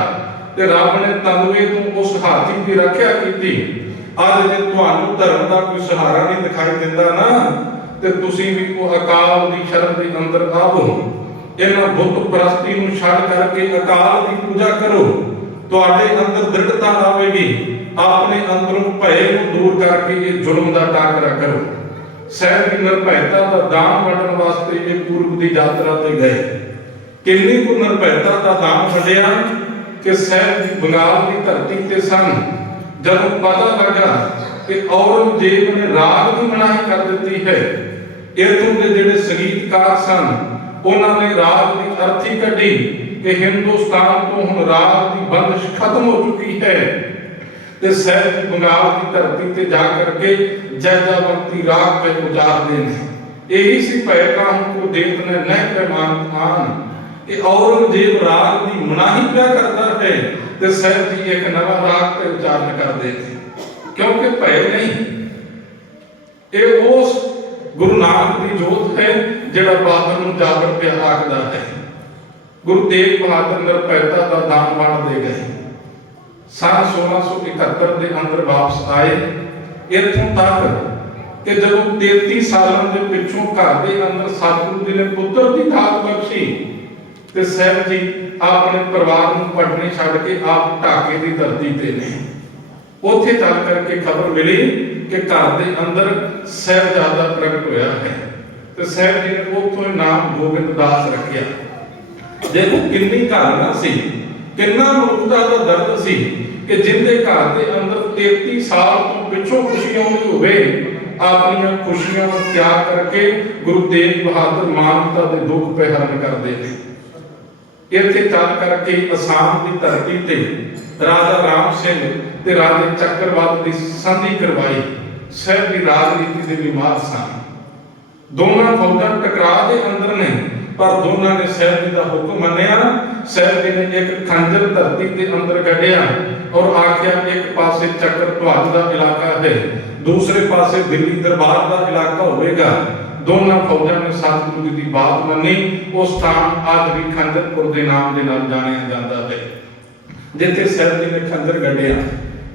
ਤੇ ਰੱਬ ਨੇ ਤਨਵੇ ਤੋਂ ਉਸ ਹਾਥੀ ਦੀ ਰੱਖਿਆ ਕੀਤੀ। ਅੱਜ ਜੇ ਤੁਹਾਨੂੰ ਧਰਮ ਦਾ ਕੋਈ ਸਹਾਰਾ ਨਹੀਂ ਦਿਖਾਈ ਦਿੰਦਾ ਨਾ, ਤੇ ਤੁਸੀਂ ਵੀ ਉਹ ਅਕਾਲ ਦੀ ਸ਼ਰਨ ਦੇ ਅੰਦਰ ਆਵੋ। ਇਹਨਾਂ ਬੁੱਤ ਪ੍ਰਸਤੀ ਨੂੰ ਛੱਡ ਕਰਕੇ ਅਕਾਲ ਦੀ ਪੂਜਾ ਕਰੋ, ਤੁਹਾਡੇ ਅੰਦਰ ਦ੍ਰਿੜਤਾ ਆਵੇਗੀ। ਆਪਣੇ ਅੰਦਰੋਂ ਭੈ ਨੂੰ ਦੂਰ ਕਰਕੇ ਇਹ ਜ਼ੁਲਮ ਦਾ ਟਾਕਰਾ ਕਰੋ। ਸਾਹਿਬ ਦੀ ਨਿਰਭੈਤਾ ਦਾ ਦਾਨ ਵੰਡਣ ਵਾਸਤੇ ਇਹ ਪੂਰਬ ਦੀ ਯਾਤਰਾ ਤੇ ਗਏ। ਕਿੰਨੀ ਕੁ ਨਿਰਭੈਤਾ ਦਾ ਦਾਨ ਵੰਡਿਆ ਕਿ ਸਾਹਿਬ ਜੀ ਬੰਗਾਲ ਦੀ ਧਰਤੀ ਤੇ ਸਨ। ਜਦੋਂ ਪਤਾ ਲੱਗਾ ਕਿ ਔਰੰਗਜ਼ੇਬ ਨੇ ਰਾਗ ਦੀ ਮਨਾਹੀ ਕਰ ਦਿੱਤੀ ਹੈ, ਇੱਥੋਂ ਦੇ ਜਿਹੜੇ ਸੰਗੀਤਕਾਰ ਸਨ ਉਹਨਾਂ ਨੇ ਰਾਗ ਦੀ ਅਰਥੀ ਕੱਢੀ ਕਿ ਹਿੰਦੁਸਤਾਨ ਤੋਂ ਹੁਣ ਰਾਗ ਦੀ ਬੰਦਿਸ਼ ਖਤਮ ਹੋ ਚੁੱਕੀ ਹੈ। ਤੇ ਸਾਹਿਬ ਜੀ ਬੰਗਾਲ ਦੀ ਧਰਤੀ ਤੇ ਜਾ ਕਰਕੇ ਜੈਜਾਵੰਤੀ ਰਾਗ ਤੇ ਉਚਾਰਦੇ ਨੇ। ਇਹੀ ਸੀ ਭੈ ਕਾਹੂ ਕੋ ਦੇਤ ਨੇ ਨਹੀਂ ਪੈਮਾਨਤ ਆਨ, ਕਿ ਔਰੰਗਜ਼ੇਬ ਰਾਗ ਦੀ ਮਨਾਹੀ ਪਿਆ ਕਰਦਾ ਹੈ ਤੇ ਸਾਹਿਬ ਜੀ ਇੱਕ ਨਵਾਂ ਰਾਗ ਤੇ ਉਚਾਰਨ ਕਰਦੇ ਨੇ, ਕਿਉਂਕਿ ਭੈ ਨਹੀਂ। ਇਹ ਉਸ गुरु नानक की जोत है जिहड़ा बाबर नूं जागर पिया आखदा है। गुरु तेग बहादुर निरभैता का दान वंड दे गए। सन 1671 के अंदर वापस आए। इत्थों तक कि जब 33 सालों के पिछों घर के अंदर सतगुरु जी ने पुत्र की दात बख्शी ते साहब जी अपने परिवार को पटने छड़ के आप ढाके की धरती ते ने। उत्थे चल करके खबर मिली कि घर के अंदर साहिबजादा प्रगट होया है ते साहब जी ने उत्थों नाम गोबिंद दास रखिया। देखो कितनी धारणा सी, कितना मनुष्यता का दर्द सी कि जिंदे घर के अंदर 33 साल तो पिछों खुशियां हुए अपनी खुशियां को त्याग करके गुरु तेग बहादुर मानवता के दुख पे हरण करते हैं। इत्थे चल करके असम की धरती ते राजा राम सिंह ते राजे चक्रवात की संधि करवाई। साहब की राजनीति के बीमार सन। दोनों फौजां टकरा के अंदर ने पर दोनों ने साहब जी का हुक्म मन्निया। साहब जी ने एक खंजर धरती के अंदर कढ़िया और आख्या एक पासे चक्रध्वज का इलाका है, दूसरे पासे दिल्ली दरबार का इलाका होगा। दोनों फौजां ने सतगुरु जी की बात मनी। उस स्थान आज भी खंजरपुर के नाम के नाल जानिया जाता है जिथे साहब जी ने खंजर गढ़िया।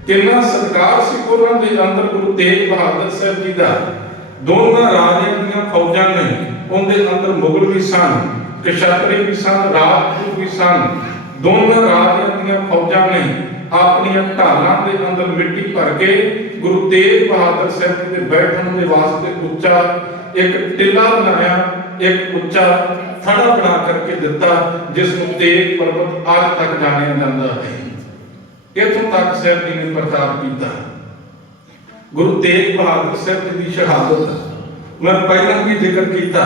कितना सत्कार सी उन्हां दे अंदर गुरु तेग बहादुर साहब जी का। दोनों राजियां दी फौजां ने उनके अंदर मुगल भी सन, क्षत्री भी सन, राजपूत भी सन। दोनों राजियां दी फौजां ने अपनी ढालां के अंदर मिट्टी भर के गुरु तेग बहादुर साहब जी के बैठने के वास्ते उच्चा एक टिला बनाया, एक उच्चा थड़ा बना करके दिता जिसमें तेग पर्वत आज तक जानिया जाता है। इतों तक साहब जी ने प्रचार किया। गुरु तेग बहादुर साहब जी की शहादत मैं पहला भी जिक्र किया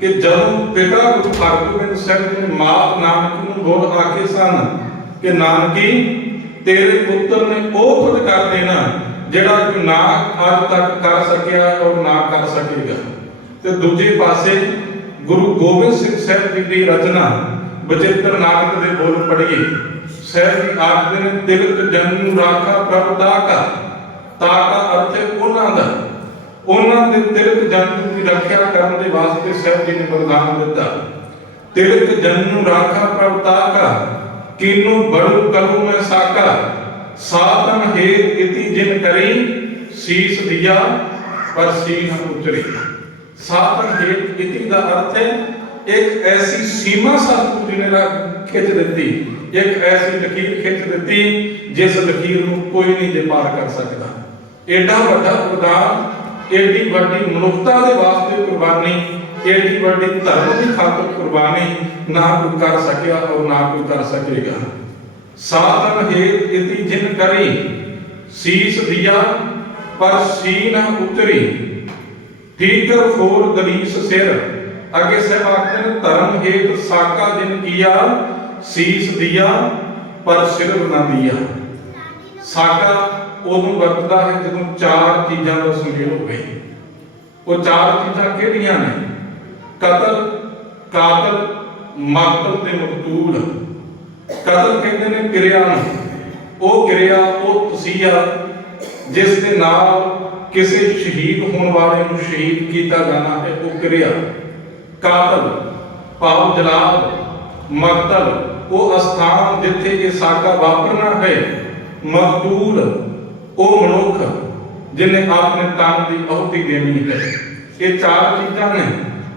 कि जब पिता गुरु हरगोबिंद साहब जी ने मात नानकी को बोल आखे सन कि नानकी तेरे पुत्र ने वो खुद कर देना जिहड़ा कोई ना आज तक कर सकिया और ना कर सकेगा। ते दूजे पासे गुरु गोबिंद सिंह साहब जी की रचना बचित्र नानक दे बोल पढ़िए। साहब जी आखदे ने तिलक जन्म राखा प्रभु ताका। ताका अर्थ है उन्हां दा। उन्हां दे तिलक जन्म की रक्षा करने के वास्ते साहब जी ने वरदान दिता। तिलक जन्म राखा प्रभु ताका किनु बड़ू कलू में साका। सातन हेत इति जिन करी शीस दिया पर सीन उतरी। सातन हेत इति का अर्थ है एक ऐसी सीमा सतगुरु जी ने खिंच दी, एक ऐसी लकीर खिंच दी जिस लकीर को कोई नहीं जे पार कर सकता। एडा बड़ा वरदान, एडी बड़ी मनुष्यता के वास्ते कुर्बानी, एडी बड़ी धर्म की खातिर कुर्बानी ना कोई कर सकिया और ना कोई कर सकेगा। साधन हेत इति जिन करी शीस दिया पर सीन उतरी। ठीकर फोर दलीस सिर। आगे से आखते हैं धर्म हेत साका जिन किया शीस दिया पर सिर ना दिया। साका उदों वरतदा है जदों चार चीज़ों का सुमेल हो गई। वो चार चीज़ां किहड़ियां ने? कतल, कातल, मकतल ते मकतूल। कतल कहते ने क्रिया नूं, वो क्रिया वो तसीहा जिस दे नाल किसी शहीद होने वाले नूं शहीद किया जाना है, वो क्रिया। कातल भाव जलाल, मकतल वो स्थान जिथे ये साका वापरना है। मकतूल वो मनुख जिन्हें अपने तन की आहुति देनी है। ये चार चीज़ां ने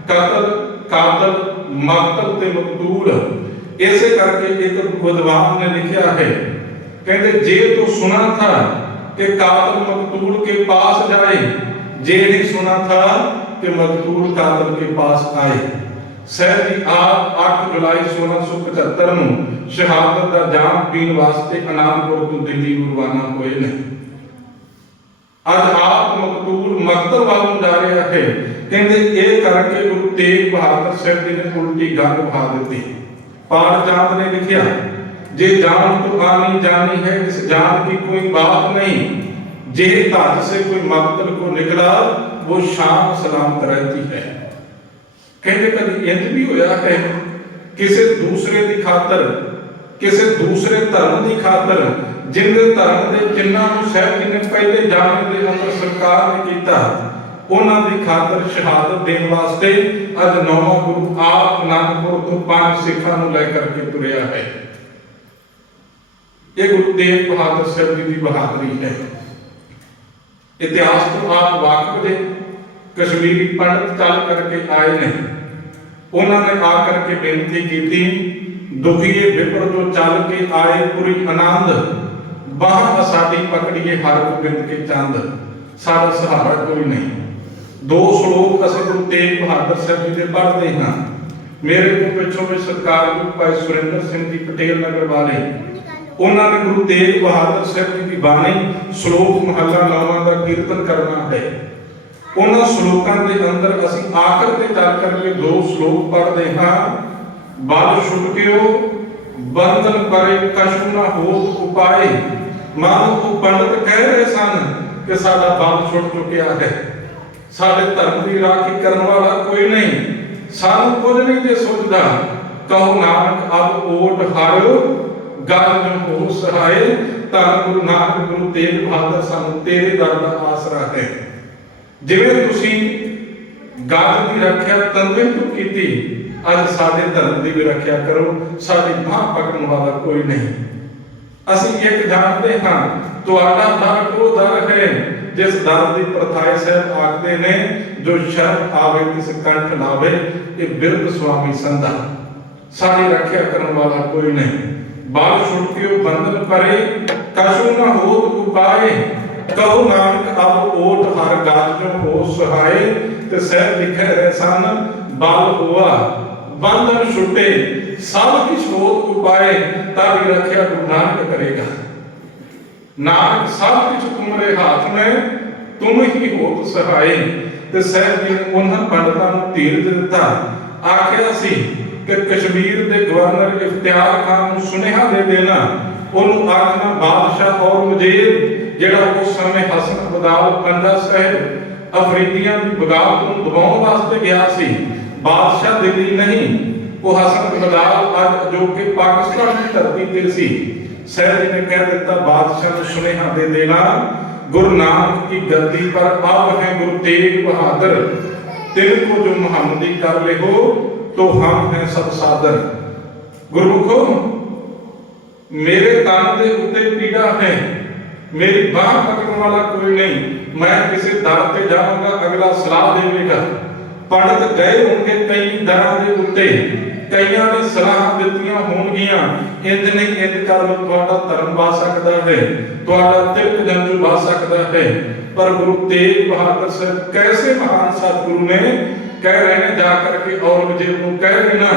कतल, कातल, मकतल ते मकतूल। ऐसे करके एक विद्वान ने लिखा है, कहते जे तो सुना था कि कातल मकतूल के पास जाए, जे नहीं सुना था कि मकतूल कातल के पास आए। साहब जी आप 8 जुलाई 1675 ਨੂੰ शहादत का जाम पीण वास्ते आनंदपुर तो दिल्ली रवाना हुए ने। अज आप मकतूल मकतल वालों जा रहा है। कहते ये करके गुरु तेग बहादुर साहब जी ने उल्टी गंग बहा दी। पाल चांद ने लिखा, जे जान तो आनी जानी है इस जान की कोई बात नहीं। जे धज से कोई मकतल को निकला वो शाम सलामत रहती है। कहते कभी इंज भी होया है किसी दूसरे की खातर, किसी दूसरे धर्म की खातर जिन्हें धर्म के जिन्होंने साहब जी ने पहले जाने के अंदर सरकार ने किया, ਉਹਨਾਂ ਦੀ ਖਾਤਰ ਸ਼ਹਾਦਤ ਦੇਣ ਵਾਸਤੇ ਅੱਜ ਨੌਵਾਂ ਗੁਰੂ ਆਪ ਅਨੰਦਪੁਰ ਤੋਂ 5 ਸਿੱਖਾਂ ਨੂੰ ਲੈ ਕਰਕੇ ਤੁਰਿਆ ਹੈ। ਇਹ ਗੁਰੂ ਤੇਗ ਬਹਾਦਰ ਸਾਹਿਬ ਜੀ ਦੀ ਬਹਾਦਰੀ ਹੈ। ਇਤਿਹਾਸ ਤੋਂ ਆਪ ਵਾਕਿਫ ਦੇ ਕਸ਼ਮੀਰੀ ਪੰਡਤ ਚੱਲ ਕਰਕੇ ਆਏ ਨੇ। ਉਹਨਾਂ ਨੇ ਆ ਕਰਕੇ ਬੇਨਤੀ ਕੀਤੀ, ਦੁਖੀਏ ਵਿਪਰ ਜੋ ਚੱਲ ਕੇ ਆਏ ਪੁਰੀ ਆਨੰਦ, ਬਾਹ ਸਾਡੀ ਪਕੜੀਏ ਹਰ ਗੋਬਿੰਦ ਕੇ ਚੰਦ, ਸਾਡਾ ਸਹਾਰਾ ਕੋਈ ਨਹੀਂ। 2 ਸ਼ਲੋਕ ਅਸੀਂ ਗੁਰੂ ਤੇਗ ਬਹਾਦਰ ਸਾਹਿਬ ਜੀ ਦੇ ਪੜ੍ਹਦੇ ਹਾਂ। ਮੇਰੇ ਕੋਲ ਪਿੱਛੋਂ ਵੀ ਸਤਿਕਾਰਯੋਗ ਭਾਈ ਸੁਰਿੰਦਰ ਸਿੰਘ ਜੀ ਪਟੇਲ ਨਗਰ ਵਾਲੇ, ਉਹਨਾਂ ਨੇ ਗੁਰੂ ਤੇਗ ਬਹਾਦਰ ਸਾਹਿਬ ਜੀ ਦੀ ਬਾਣੀ ਸ਼ਲੋਕ ਮਹੱਲਾ 9 ਦਾ ਕੀਰਤਨ ਕਰਨਾ ਹੈ। ਉਹਨਾਂ ਸ਼ਲੋਕਾਂ ਦੇ ਅੰਦਰ ਅਸੀਂ ਆਖਰ ਤੇ ਚੱਲ ਕਰਕੇ 2 ਸ਼ਲੋਕ ਪੜ੍ਹਦੇ ਹਾਂ। ਬਲ ਛੁਟਕਿਓ ਬੰਧਨ ਪਰੇ ਕਛੂ ਨਾ ਹੋਤ ਉਪਾਏ। ਮਨ ਉਹ ਪੰਡਤ ਕਹਿ ਰਹੇ ਸਨ ਕਿ ਸਾਡਾ ਬਲ ਛੁੱਟ ਚੁੱਕਿਆ ਹੈ, ਸਾਡੇ ਧਰਮ ਦੀ ਰਾਖੀ ਕਰਨ ਵਾਲਾ ਕੋਈ ਨਹੀਂ, ਸਾਨੂੰ ਕੁਝ ਨਹੀਂ ਜੇ ਸੁਝਦਾ। ਕਹੋ ਨਾਨਕ ਅਬ ਓਟ ਹਰ ਗੱਲ ਜੋ ਹੋ ਸਹਾਏ। ਤਾਂ ਗੁਰੂ ਨਾਨਕ ਗੁਰੂ ਤੇਗ ਬਹਾਦਰ ਸਾਨੂੰ ਤੇਰੇ ਦਰ ਦਾ ਆਸਰਾ ਹੈ। ਜਿਵੇਂ ਤੁਸੀਂ ਗੱਜ ਦੀ ਰੱਖਿਆ ਤੰਦੇ ਤੋਂ ਕੀਤੀ, ਅੱਜ ਸਾਡੇ ਧਰਮ ਦੀ ਵੀ ਰੱਖਿਆ ਕਰੋ, ਸਾਡੀ ਬਾਹ ਪਕੜਨ ਵਾਲਾ ਕੋਈ ਨਹੀਂ। ਅਸੀਂ ਇੱਕ ਜਾਣਦੇ ਹਾਂ, ਤੁਹਾਡਾ ਦਰ ਉਹ ਦਰ ਹੈ ਜਿਸ ਦਰ ਦੀ ਪ੍ਰਥਾਏ ਸਾਹਿਬ ਆਖਦੇ ਨੇ, ਜੋ ਸ਼ਰਨ ਆਵੇ ਤਿਸ ਕੰਠ ਲਾਵੇ, ਇਹ ਬਿਰਧ ਸੁਆਮੀ ਸੰਧਾ। ਸਾਡੀ ਰੱਖਿਆ ਕਰਨ ਵਾਲਾ ਕੋਈ ਨਹੀਂ। ਬਾਲ ਛੁਟਕਿਓ ਬੰਧਨ ਪਰੇ ਕਛੂ ਨਾ ਹੋਤ ਉਪਾਏ। ਕਹੋ ਨਾਨਕ ਅਬ ਓਟ ਹਰ ਗਾਜ ਜੋ ਹੋ ਸਹਾਏ। ਤੇ ਸਹਿਬ ਲਿਖੇ ਰਹੇ ਸਨ, ਬਲ ਹੋਆ ਬੰਧਨ ਛੁਟੇ ਸਭ ਕਿਛ ਹੋਤ ਉਪਾਏ। ਤਾਂ ਵੀ ਰੱਖਿਆ ਗੁਰੂ ਨਾਨਕ ਕਰੇਗਾ। ਨਾਨਕ ਸਭ ਕਿਛ ਤੁਮਰੇ ਹਾਥ में, ਤੁਮ ਹੀ ਹੋਤ ਸਹਾਏ। ਤੇ ਸਹਿਬ ਜੀ ਨੇ ਉਹਨਾਂ ਪੰਡਤਾਂ ਨੂੰ ਧੀਰਜ ਦਿੱਤਾ। ਆਖਿਆ ਸੀ ਕਿ ਕਸ਼ਮੀਰ ਦੇ ਗਵਰਨਰ ਇਖਤਿਆਰ ਖਾਨ ਨੂੰ ਸੁਨੇਹਾ ਦੇ ਦੇਣਾ, ਉਹਨੂੰ ਆਖਣਾ ਬਾਦਸ਼ਾਹ ਔਰੰਗਜ਼ੇਬ ਜਿਹੜਾ ਉਸ ਸਮੇਂ ਹਸਨ ਬਦਾਲ ਪੰਜਾ ਸਾਹਿਬ ਅਫਰੀਦੀਆਂ ਦੀ ਬਗਾਵਤ ਨੂੰ ਦਬਾਉਣ ਵਾਸਤੇ ਗਿਆ ਸੀ, ਬਾਦਸ਼ਾਹ ਦਿੱਲੀ ਨਹੀਂ, ਉਹ ਹਸਨ ਬਦਾਲ ਅੱਜ ਜੋ ਕਿ ਪਾਕਿਸਤਾਨ ਦੀ ਧਰਤੀ ਤੇ ਸੀ। ਸਹਿਬ ਜੀ ਨੇ ਕਹਿ ਦਿੱਤਾ ਬਾਦਸ਼ਾਹ ਨੂੰ ਸੁਨੇਹਾ ਦੇ ਦੇਣਾ, गुरु नानक की गद्दी पर अब है गुरु तेग बहादुर, तिनको जो मोहम्मदी कर ले हो तो हम हैं सब सादर। गुरमुखो मेरे तन के उत्ते पीड़ा है, मेरी बाह पकड़ने वाला कोई नहीं, मैं किसी दर पे जाऊंगा अगला सलाह देगा। पंडित गए होंगे कई दरां दे उत्ते, कईयां ने सलाह दित्तियां होणगियां इंज नहीं इंज कर लो तुहाडा धर्म बच सकदा है, तुहाडा तिलक जंजू बच सकदा है। पर गुरु तेग बहादुर साहब कैसे महान सतगुरु ने कह रहे ने जा करके औरंगजेब नूं कह रहे ना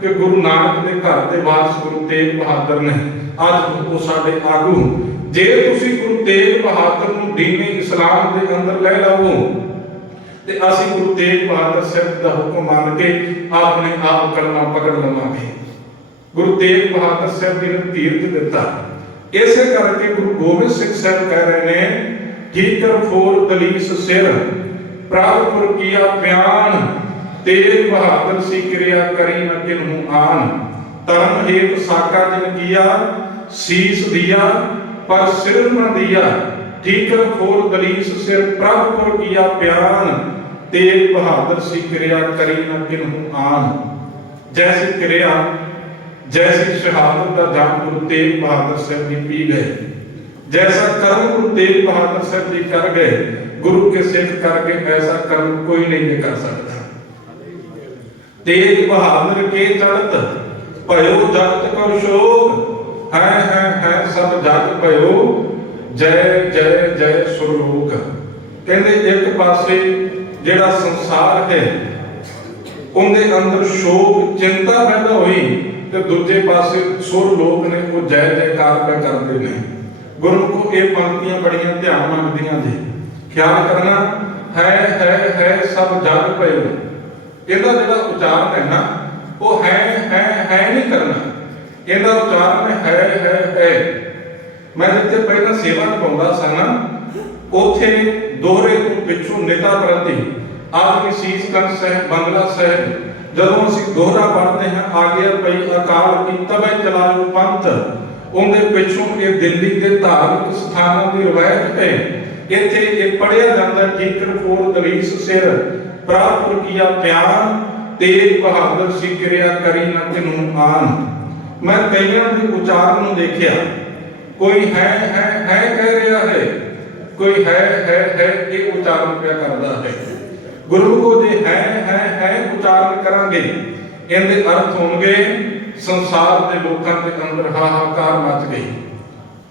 कि गुरु नानक दे घर दे वारिस गुरु तेग बहादुर ने, अज वो साडे आगू, जे तुसीं गुरु तेग बहादुर नूं दीन इस्लाम दे अंदर ले लवो ते असीं गुरु तेग बहादुर साहब दा हुक्म मान के आपने आप कलमा पकड़ लवांगे। गुरु तेग बहादुर साहब जी ने धीरज दिता। इसे करके गुरु गोबिंद सिंह साहब कह रहे ने, ठीकर फोर दलीस सिर प्रागपुर किया प्यान, तेग बहादुर सी क्रिया करी न किन्हू आन। धर्म हेत साका जिन किया शीस दिया पर सिर न दिया, ठीकर फोर दलीस सिर प्रागपुर किया प्यान, तेग बहादुर सी क्रिया करी न किन्हू आन। जैसी क्रिया जैसी शहादत का जाम गुरु तेग बहादुर साहब जी पी गए, जैसा कर्म गुरु तेग बहादुर साहब जी कर गए, गुरु के सिख करके ऐसा कर्म कोई नहीं कर सकता। तेग बहादुर के चलत भयो जगत को शोक, है सब जग भयो जय जय जय सुरलोक। कहते एक पासे जेड़ा संसार है उनके अंदर शोक चिंता पैदा हुई, तो दूजे पासे सुर लोक ने वो जय जयकार पे करते हैं। गुरु को ये पंक्तियां बड़ियां ध्यान मंगदियां जी, ख्याल करना है सब जग पयो। इहदा जिहड़ा उच्चारण है ना वो है नहीं करना, इहदा उच्चारण है। मैं जिथे पहला सेवा निभाउंदा सा ना, उथे दोहरे तो पिछों नेता प्रति आदमी शीश कंठ साहब बंगला साहब जदों असीं दोहरा पढ़ते हैं, आ गया पई अकाल की तबे चलाओ पंथ, उनके पिछों ये दिल्ली के धार्मिक स्थानों की रवायत है। ਇੱਥੇ ਇਹ ਪੜਿਆ ਜਾਂਦਾ ਜੇਕਰ ਕੋਲ ਦਲੀਸ ਸਿਰ ਪ੍ਰਾਪਤ ਕੀਆ ਧਿਆਨ ਤੇਜ ਬਹਾਦਰ ਸੀ ਕਿਰਿਆ ਕਰੀ ਨਾ ਕਿਨੂੰ ਆਨ। ਮੈਂ ਕਈਆਂ ਦੇ ਉਚਾਰਨ ਨੂੰ ਦੇਖਿਆ, ਕੋਈ ਹੈ ਕਹਿ ਰਿਹਾ ਹੈ, ਕੋਈ ਹੈ ਇਹ ਉਚਾਰਨ ਪਿਆ ਕਰਦਾ ਹੈ। ਗੁਰਮੁਖੋ ਜੇ ਹੈ ਉਚਾਰਨ ਕਰਾਂਗੇ ਇਹਦੇ ਅਰਥ ਹੋਣਗੇ ਸੰਸਾਰ ਦੇ ਲੋਕਾਂ ਦੇ ਅੰਦਰ ਹਾਹਾਕਾਰ ਮਚ ਗਈ,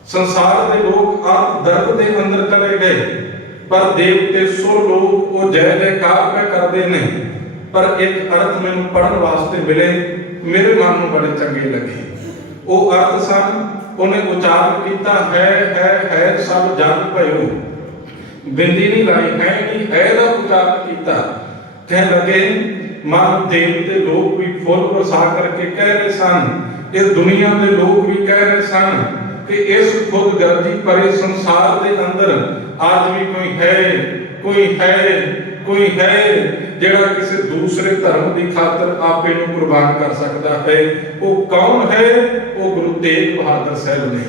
ਸੰਸਾਰ ਦੇ ਲੋਕ ਆਪ ਦਰਦ ਦੇ ਅੰਦਰ ਚਲੇ ਗਏ, ਪਰ ਦੇਵਤੇ ਸੁਰ ਲੋਕ ਉਹ ਜੈ ਜੈਕਾਰ ਪੈ ਕਰਦੇ ਨੇ। ਪਰ ਇੱਕ ਅਰਥ ਮੈਨੂੰ ਪੜ੍ਹਨ ਵਾਸਤੇ ਮਿਲੇ, ਮੇਰੇ ਮਨ ਨੂੰ ਬੜੇ ਚੰਗੇ ਲੱਗੇ। ਉਹ ਅਰਥ ਸਨ, ਉਹਨੇ ਉਚਾਰਨ ਕੀਤਾ ਹੈ ਸਭ ਜਗ ਭਇਓ, ਬਿੰਦੀ ਨਹੀਂ ਲਾਈ, ਹੈ ਦਾ ਉਚਾਰਨ ਕੀਤਾ। ਕਹਿ ਲਗੇ ਮਨ ਦੇਵਤੇ ਲੋਕ ਵੀ ਫੁੱਲ ਵਰਸਾ ਕਰਕੇ ਕਹਿ ਰਹੇ ਸਨ, ਇਸ ਦੁਨੀਆ ਦੇ ਲੋਕ ਵੀ ਕਹਿ ਰਹੇ ਸਨ ਕਿ ਇਸ ਖੁਦ ਗਰਜੀ ਭਰੇ ਸੰਸਾਰ ਦੇ ਅੰਦਰ ਅੱਜ ਵੀ ਕੋਈ ਹੈ ਜਿਹੜਾ ਕਿਸੇ ਦੂਸਰੇ ਧਰਮ ਦੀ ਖਾਤਰ ਆਪੇ ਨੂੰ ਕੁਰਬਾਨ ਕਰ ਸਕਦਾ ਹੈ। ਉਹ ਕੌਣ ਹੈ? ਉਹ ਗੁਰੂ ਤੇਗ ਬਹਾਦਰ ਸਾਹਿਬ ਨੇ।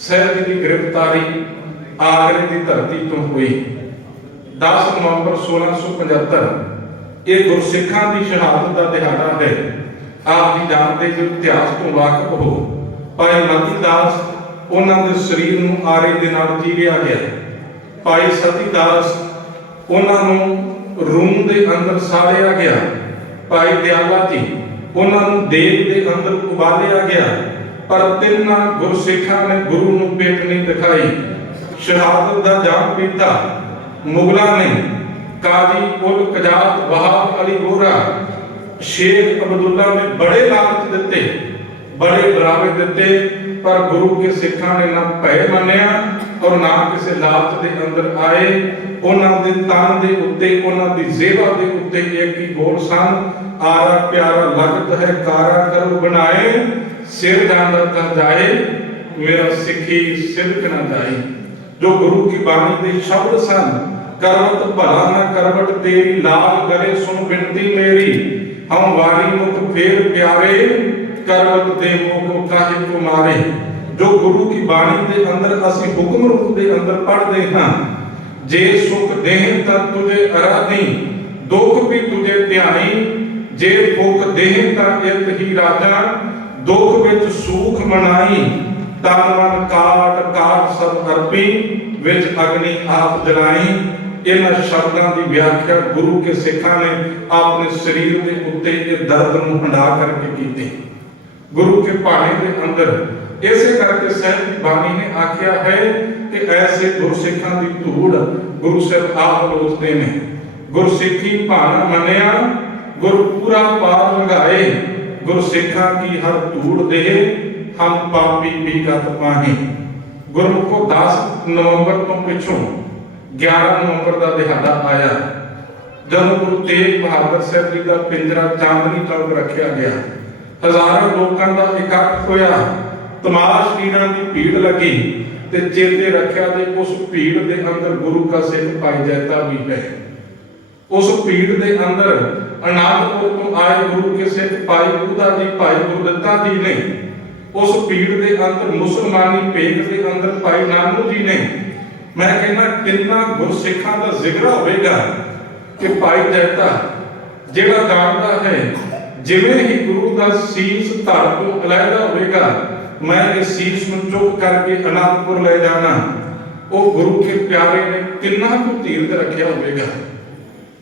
ਸਾਹਿਬ ਦੀ ਗ੍ਰਿਫਤਾਰੀ ਆਗਰੇ ਦੀ ਧਰਤੀ ਤੋਂ ਹੋਈ 10 ਨਵੰਬਰ 1675। ਇਹ ਗੁਰਸਿੱਖਾਂ ਦੀ ਸ਼ਹਾਦਤ ਦਾ ਦਿਹਾੜਾ ਹੈ। ਆਪ ਜੀ ਜਾਣਦੇ ਜੋ ਇਤਿਹਾਸ ਤੋਂ ਵਾਕਿਫ ਹੋ, ਭਾਈ ਮਤੀ ਦਾਸ ਉਹਨਾਂ ਦੇ ਸਰੀਰ ਨੂੰ ਆਰੇ ਦੇ ਨਾਲ ਚੀਰਿਆ ਗਿਆ। ਭਾਈ ਸਤੀ ਦਾਸ ਉਹਨਾਂ ਨੂੰ ਰੂਮ ਦੇ ਅੰਦਰ ਸਾੜਿਆ ਗਿਆ। ਭਾਈ ਦਿਆਲਾ ਜੀ ਉਹਨਾਂ ਨੂੰ ਦੇਗ ਦੇ ਅੰਦਰ ਉਬਾਲਿਆ ਗਿਆ। ਪਰ ਤਿੰਨਾਂ ਗੁਰਸਿੱਖਾਂ ਨੇ ਗੁਰੂ ਨੂੰ ਪੇਟ ਨਹੀਂ ਦਿਖਾਈ, ਸ਼ਹਾਦਤ ਦਾ ਜਾਮ ਪੀਤਾ। ਮੁਗਲਾਂ ਨੇ ਕਾਜ਼ੀ ਉਲ ਕਜ਼ਾਤ ਵਹਾਬ ਅਲੀ ਗੋਰਾ ਸ਼ੇਖ ਅਬਦੁੱਲਾ ਨੇ ਬੜੇ ਲਾਲਚ ਦਿੱਤੇ, ਬੜੇ ਡਰਾਵੇ ਦਿੱਤੇ, ਪਰ ਗੁਰੂ ਕੇ ਸਿੱਖਾਂ ਨੇ ਨਾ ਭੈ ਮੰਨਿਆ ਔਰ ਨਾ ਕਿਸੇ ਲਾਲਚ ਦੇ ਅੰਦਰ ਆਏ। ਉਹਨਾਂ ਦੇ ਤਨ ਦੇ ਉੱਤੇ, ਉਹਨਾਂ ਦੀ ਜ਼ੇਵਾ ਦੇ ਉੱਤੇ ਇੱਕ ਹੀ ਬੋਲ ਸਨ, ਆਰਾ ਪਿਆਰਾ ਲਗਤ ਹੈ ਕਾਰਾ ਕਰੋ ਬਣਾਏ, ਸਿਰ ਜਾਂਦਾ ਤਾਂ ਜਾਏ ਮੇਰਾ ਸਿੱਖੀ ਸਿਦਕ ਨਾ ਜਾਏ। ਜੋ ਗੁਰੂ ਕੀ ਬਾਣੀ ਦੇ ਸ਼ਬਦ ਸਨ, ਕਰਵਤ ਭਲਾ ਨਾ ਕਰਵਟ ਤੇਰੀ, ਲਾਲ ਗਲੇ ਸੁਣ ਬਿਨਤੀ ਮੇਰੀ, ਹਮ ਵਾਰੀ ਮੁਖ ਫੇਰ ਪਿਆਰੇ, ਕਰਵਤ ਦੇ ਮੁਖ ਕਾਹੇ ਕੋ ਮਾਰੇ। ਜੋ ਗੁਰੂ ਕੀ ਬਾਣੀ ਦੇ ਅੰਦਰ ਅਸੀਂ ਹੁਕਮ ਰੂਪ ਦੇ ਅੰਦਰ ਪੜ੍ਹਦੇ ਹਾਂ, ਜੇ ਸੁਖ ਦੇਹ ਤਾਂ ਤੁਝੇ ਅਰਾਧੀ, ਦੁੱਖ ਵੀ ਤੁਝੇ ਧਿਆਈ, ਜੇ ਭੁਖ ਦੇਹ ਤਾਂ ਇਤ ਹੀ ਰਾਜਾ, ਦੁੱਖ ਵਿੱਚ ਸੂਖ ਮਨਾਈ, ਤਨ ਮਨ ਕਾਟ ਸਭ ਅਰਪੀ, ਵਿੱਚ ਅਗਨੀ ਆਪ ਜਲਾਈ। ਇਹਨਾਂ ਸ਼ਬਦਾਂ ਦੀ ਵਿਆਖਿਆ ਗੁਰੂ ਕੇ ਸਿੱਖਾਂ ਨੇ ਆਪਣੇ ਸਰੀਰ ਦੇ ਉੱਤੇ ਇਹ ਦਰਦ ਨੂੰ ਹੰਡਾ ਕਰਕੇ ਕੀਤੀ। ਗੁਰੂ ਕੇ ਭਾਣੇ ਦੇ ਅੰਦਰ ਇਸੇ ਕਰਕੇ ਸਾਹਿਬ ਦੀ ਬਾਣੀ ਨੇ ਆਖਿਆ ਹੈ ਕਿ ਐਸੇ ਗੁਰਸਿੱਖਾਂ ਦੀ ਧੂੜ ਗੁਰੂ ਸਾਹਿਬ ਆਪ ਲੋਚਦੇ ਨੇ। ਗੁਰਸਿੱਖੀ ਭਾਣਾ ਮੰਨਿਆ ਗੁਰ ਪੂਰਾ ਪਾਰ ਲੰਘਾਏ, ਗੁਰਸਿੱਖਾਂ ਕੀ ਹਰ ਧੂੜ ਦੇ ਹਮ ਪਾਪੀ ਵੀ ਗਤ ਪਾਹੇ। ਗੁਰਮੁਖੋ 10 ਨਵੰਬਰ ਤੋਂ ਪਿੱਛੋਂ 11 ਨਵੰਬਰ ਦਾ ਦਿਹਾੜਾ ਆਇਆ, ਜਦੋਂ ਗੁਰੂ ਤੇਗ ਬਹਾਦਰ ਸਾਹਿਬ ਜੀ ਦਾ ਪਿੰਜਰਾ ਚਾਂਦਨੀ ਚੌਕ ਰੱਖਿਆ ਗਿਆ। ਹਜ਼ਾਰਾਂ ਲੋਕਾਂ ਦਾ ਇਕੱਠ ਹੋਇਆ, ਤਮਾਸ਼ਬੀਨਾਂ ਦੀ ਭੀੜ ਲੱਗੀ ਤੇ ਚੇਤੇ ਰੱਖਿਆ ਤੇ ਉਸ ਭੀੜ ਦੇ ਅੰਦਰ ਗੁਰੂ ਕਾ ਸਿੱਖ ਭਾਈ ਜੈਤਾ ਵੀ ਹੈ। ਉਸ ਭੀੜ ਦੇ ਅੰਦਰ ਅਨੰਦਪੁਰ ਤੋਂ ਆਏ ਗੁਰੂ ਕੇ ਸਿੱਖ ਭਾਈ ਬੁੱਧਾ ਜੀ, ਭਾਈ ਗੁਰਦਿੱਤਾ ਜੀ ਨੇ। ਉਸ ਭੀੜ ਦੇ ਅੰਦਰ ਮੁਸਲਮਾਨੀ ਭੇਖ ਦੇ ਅੰਦਰ ਭਾਈ ਨਾਨੂ ਜੀ ਨੇ। ਮੈਂ ਕਹਿੰਦਾ ਕਿੰਨਾ ਗੁਰਸਿੱਖਾਂ ਦਾ ਜ਼ਿਕਰ ਹੋਵੇਗਾ ਕਿ ਭਾਈ ਜੈਤਾ ਜਿਹੜਾ ਜਾਣਦਾ ਹੈ ਜਿਵੇਂ ਹੀ ਗੁਰੂ ਦਾ ਸੀਸ ਧੜ ਤੋਂ ਅਲੱਗਾ ਹੋਵੇਗਾ, ਮੈਂ ਇਸ ਸੀਸ ਨੂੰ ਚੁੱਕ ਕਰਕੇ ਅਨੰਦਪੁਰ ਲੈ ਜਾਣਾ। ਉਹ ਗੁਰੂ ਕੇ ਪਿਆਰੇ ਨੇ ਕਿੰਨਾ ਕੁ ਧੀਰਜ ਰੱਖਿਆ ਹੋਵੇਗਾ,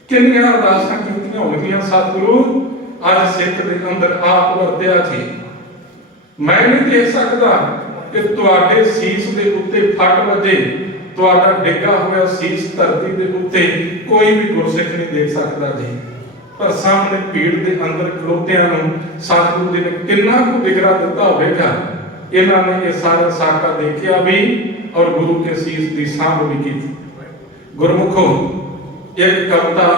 ਕਿੰਨੀਆਂ ਅਰਦਾਸਾਂ ਕੀਤੀਆਂ ਹੋਣਗੀਆਂ, ਸਤਿਗੁਰੂ ਅੱਜ ਸਿੱਖ ਦੇ ਅੰਦਰ ਆਪ ਵਰਤਿਆ ਸੀ। ਮੈਂ ਨਹੀਂ ਦੇਖ ਸਕਦਾ ਕਿ ਤੁਹਾਡੇ ਸੀਸ ਦੇ ਉੱਤੇ ਫੱਟ ਵੱਜੇ, ਤੁਹਾਡਾ ਡਿੱਗਾ ਹੋਇਆ ਸੀਸ ਧਰਤੀ ਦੇ ਉੱਤੇ ਕੋਈ ਵੀ ਗੁਰਸਿੱਖ ਨਹੀਂ ਦੇਖ ਸਕਦਾ ਜੀ। ਪਰ ਸਾਹਮਣੇ ਭੀੜ ਦੇ ਅੰਦਰ ਖਲੋਤਿਆਂ ਨੂੰ ਸਤਿਗੁਰੂ ਜੀ ਨੇ ਕਿੰਨਾ ਕੁ ਦਿਗਰਾ ਦਿੱਤਾ ਹੋਵੇਗਾ। ਇਹਨਾਂ ਨੇ ਇਹ ਸਾਰਾ ਸਾਕਾ ਦੇਖਿਆ ਵੀ ਔਰ ਗੁਰੂ ਕੇ ਸੀਸ ਦੀ ਸਾਂਭ ਵੀ ਕੀਤੀ। ਗੁਰਮੁਖੋ ਇੱਕ ਕਵਿਤਾ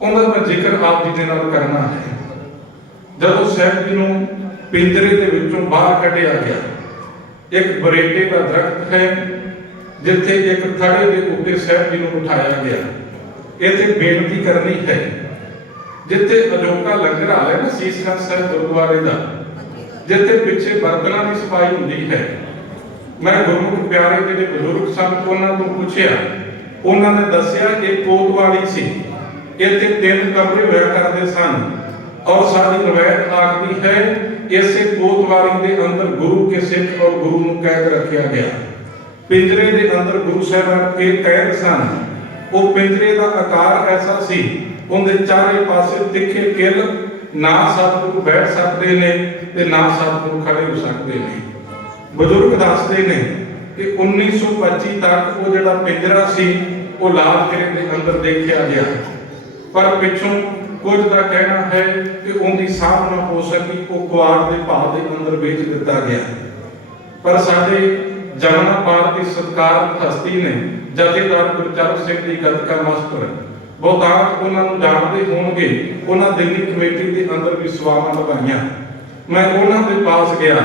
ਉਹਨਾਂ ਦਾ ਜ਼ਿਕਰ ਆਪ ਜੀ ਦੇ ਨਾਲ ਕਰਨਾ ਹੈ। ਜਦੋਂ ਸਾਹਿਬ ਜੀ ਨੂੰ ਪਿੰਜਰੇ ਦੇ ਵਿੱਚੋਂ ਬਾਹਰ ਕੱਢਿਆ ਗਿਆ, ਇੱਕ ਬਰੇਟੇ ਦਾ ਦਰਖਤ ਹੈ ਜਿੱਥੇ ਇੱਕ ਥੜੇ ਦੇ ਉੱਤੇ ਸਾਹਿਬ ਜੀ ਨੂੰ ਉਠਾਇਆ ਗਿਆ। ਇੱਥੇ ਬੇਨਤੀ ਕਰਨੀ ਹੈ, ਜਿੱਥੇ ਅਜੋਕਾ ਲੰਗਰ ਹਾਲ ਹੈ ਨਾ ਸੀਸਗੰਜ ਸਾਹਿਬ ਗੁਰਦੁਆਰੇ ਦਾ, ਜਿੱਥੇ ਪਿੱਛੇ ਬਰਤਨਾਂ ਦੀ ਸਫਾਈ ਹੁੰਦੀ ਹੈ, मैं गुरमुख प्यारे ਜਿਹੜੇ ਬਜ਼ੁਰਗ ਸਨ ਉਹਨਾਂ ਤੋਂ ਪੁੱਛਿਆ, ਉਹਨਾਂ ਨੇ ਦੱਸਿਆ ਕਿ ਕੋਤਵਾਲੀ ਸੀ, ਇੱਥੇ 3 ਕਮਰੇ ਹੋਇਆ ਕਰਦੇ ਸਨ ਔਰ ਸਾਡੀ ਰਵਾਇਤ ਆਖਦੀ ਹੈ ਇਸੇ ਕੋਤਵਾਲੀ ਦੇ ਅੰਦਰ ਗੁਰੂ ਕੇ ਸਿੱਖ ਔਰ ਗੁਰੂ ਨੂੰ ਕੈਦ ਰੱਖਿਆ ਗਿਆ। ਪਿੰਜਰੇ ਦੇ ਅੰਦਰ ਗੁਰੂ ਸਾਹਿਬਾਨ ਕੇ ਕੈਦ ਸਨ। ਉਹ ਪਿੰਜਰੇ ਦਾ ਆਕਾਰ ਐਸਾ ਸੀ, ਉਹਦੇ ਚਾਰੇ ਪਾਸੇ ਤਿੱਖੇ ਕਿੱਲ, ਨਾ ਸਤਿਗੁਰੂ ਬੈਠ ਸਕਦੇ ਨੇ ਤੇ ਨਾ ਸਤਿਗੁਰੂ ਖੜੇ ਹੋ ਸਕਦੇ ਨੇ। ਬਜ਼ੁਰਗ ਦੱਸਦੇ ਨੇ ਕਿ 1925 ਤੱਕ ਉਹ ਜਿਹੜਾ ਪਿੰਜਰਾ ਸੀ ਉਹ ਲਾਲ ਕਿਲੇ ਦੇ ਅੰਦਰ ਦੇਖਿਆ ਗਿਆ, ਪਰ ਪਿੱਛੋਂ ਕੁਝ ਦਾ ਕਹਿਣਾ ਹੈ ਕਿ ਉਹਦੀ ਸਾਂਭ ਨਾ ਹੋ ਸਕੀ, ਉਹ ਕੁਆੜ ਦੇ ਭਾਅ ਦੇ ਅੰਦਰ ਵੇਚ ਦਿੱਤਾ ਗਿਆ। ਪਰ ਸਾਡੇ ਜਮਨਾ ਪਾਰ ਦੀ ਸਤਿਕਾਰਤ ਹਸਤੀ ਨੇ ਜਥੇਦਾਰ ਗੁਰਚਰਨ ਸਿੰਘ ਦੀ ਗੱਤਕਾ ਮਾਸਟਰ, ਬਹੁਤਾਤ ਉਹਨਾਂ ਨੂੰ ਜਾਣਦੇ ਹੋਣਗੇ, ਉਹਨਾਂ ਦਿੱਲੀ ਕਮੇਟੀ ਦੇ ਅੰਦਰ ਵੀ ਸੇਵਾਵਾਂ ਨਿਭਾਈਆਂ। ਮੈਂ ਉਹਨਾਂ ਦੇ ਪਾਸ ਗਿਆ,